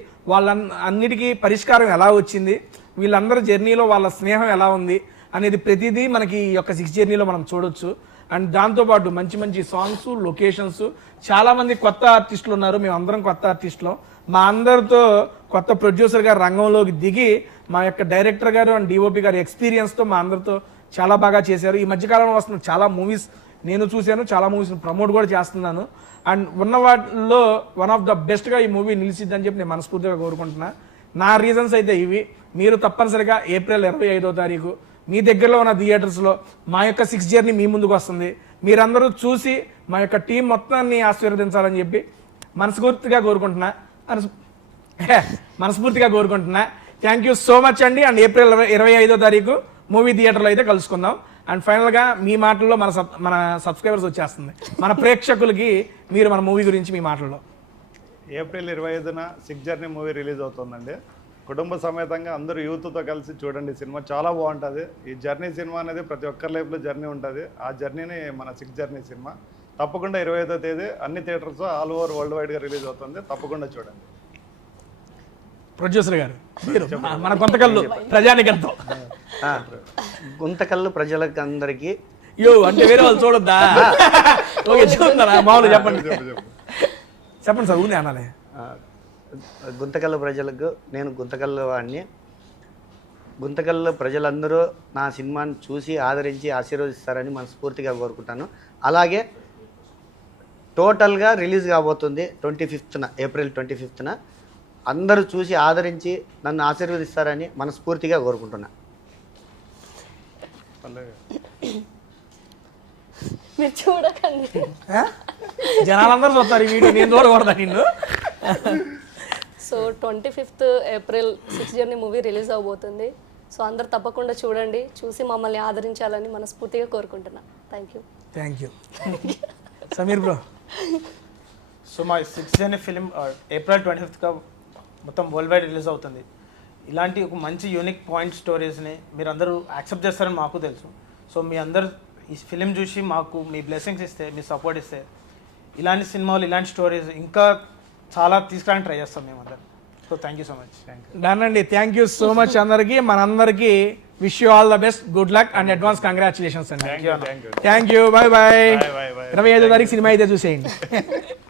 అన్నిటికీ పరిష్కారం ఎలా వచ్చింది, వీళ్ళందరి జర్నీలో వాళ్ళ స్నేహం ఎలా ఉంది అనేది ప్రతిదీ మనకి ఈ యొక్క 6th journey మనం చూడొచ్చు. అండ్ దాంతోపాటు మంచి మంచి సాంగ్స్, లొకేషన్స్, చాలామంది కొత్త ఆర్టిస్టులు ఉన్నారు. మేము అందరం కొత్త ఆర్టిస్టులు. మా అందరితో కొత్త ప్రొడ్యూసర్ గారు రంగంలోకి దిగి మా యొక్క డైరెక్టర్ గారు అండ్ డిఓపి గారి ఎక్స్పీరియన్స్తో మా అందరితో చాలా బాగా చేశారు. ఈ మధ్యకాలంలో వస్తున్న చాలా మూవీస్ నేను చూశాను, చాలా మూవీస్ని ప్రమోట్ కూడా చేస్తున్నాను. అండ్ ఉన్న వాటిల్లో వన్ ఆఫ్ ద బెస్ట్గా ఈ మూవీ నిలిచిద్దని చెప్పి నేను మనస్ఫూర్తిగా కోరుకుంటున్నా. నా రీజన్స్ అయితే ఇవి. మీరు తప్పనిసరిగా ఏప్రిల్ 25వ తారీఖు మీ దగ్గరలో ఉన్న థియేటర్స్లో మా యొక్క 6th journey మీ ముందుకు వస్తుంది. మీరందరూ చూసి మా యొక్క టీం మొత్తాన్ని ఆశీర్వదించాలని చెప్పి మనస్ఫూర్తిగా కోరుకుంటున్నా. థ్యాంక్ యూ సో మచ్ అండి. అండ్ ఏప్రిల్ 25వ తారీఖు మూవీ థియేటర్లో అయితే కలుసుకుందాం. అండ్ ఫైనల్గా మీ మాటల్లో మన సబ్స్క్రైబర్స్ వచ్చేస్తుంది, మన ప్రేక్షకులకి మీరు మన మూవీ గురించి మీ మాటల్లో. ఏప్రిల్ 25న 6th journey మూవీ రిలీజ్ అవుతుందండి. కుటుంబ సమేతంగా అందరూ యూత్తో కలిసి చూడండి. సినిమా చాలా బాగుంటుంది. ఈ జర్నీ సినిమా అనేది ప్రతి ఒక్కరి లైఫ్లో జర్నీ ఉంటుంది. ఆ జర్నీని మన 6th journey సినిమా తప్పకుండా 25వ తేదీ అన్ని థియేటర్స్ ఆల్ ఓవర్ వరల్డ్ వైడ్గా రిలీజ్ అవుతుంది. తప్పకుండా చూడండి. ప్రొడ్యూసర్ గారు మన గుంతకల్లు ప్రజానికంతో గుంతకల్లు ప్రజలకు అందరికీ అంటే వేరే వాళ్ళు చూడొద్దా? ఓకే చూద్దారా, మామూలు చెప్పండి సార్, ఊనే అనాలి. గుంతకల్లు ప్రజలకు, నేను గుంతకల్లు వాడిని. గుంతకల్లు ప్రజలందరూ నా సినిమాని చూసి ఆదరించి ఆశీర్వదిస్తారని మనస్ఫూర్తిగా కోరుకుంటాను. అలాగే టోటల్గా రిలీజ్ కాబోతుంది 25న, ఏప్రిల్ 25న. అందరూ చూసి ఆదరించి నన్ను ఆశీర్వదిస్తారని మనస్ఫూర్తిగా కోరుకుంటున్నా. మీరు చూడకండి, జనాలందరూ చూస్తారు ఈ వీడియో, నేను చూడకూడదా నిన్ను? So 25th April 6th journey movie release అవబోతుంది. సో అందరు తప్పకుండా చూడండి, చూసి మమ్మల్ని ఆదరించాలని మనస్ఫూర్తిగా కోరుకుంటున్నా. Thank you. Sameer bro. So మా 6th అనే ఫిలిం April 25th మొత్తం వరల్డ్ వైడ్ రిలీజ్ అవుతుంది. ఇలాంటి ఒక మంచి యూనిక్ పాయింట్ స్టోరీస్ని మీరు అందరూ యాక్సెప్ట్ చేస్తారని మాకు తెలుసు. సో మీ అందరు ఈ ఫిలిం చూసి మాకు మీ బ్లెస్సింగ్స్ ఇస్తే, మీ సపోర్ట్ ఇస్తే ఇలాంటి సినిమాలు, ఇలాంటి స్టోరీస్ ఇంకా చాలా తీసుకురావడానికి ట్రై చేస్తాం మేమందరం. So thank you so much. Done అండి. థ్యాంక్ యూ సో మచ్ అందరికి. మనందరికి wish you all the best, good luck and advance congratulations అండి. Thank you. Thank you. Bye bye. Bye. 25వ తారీఖు సినిమా అయితే చూసేయండి.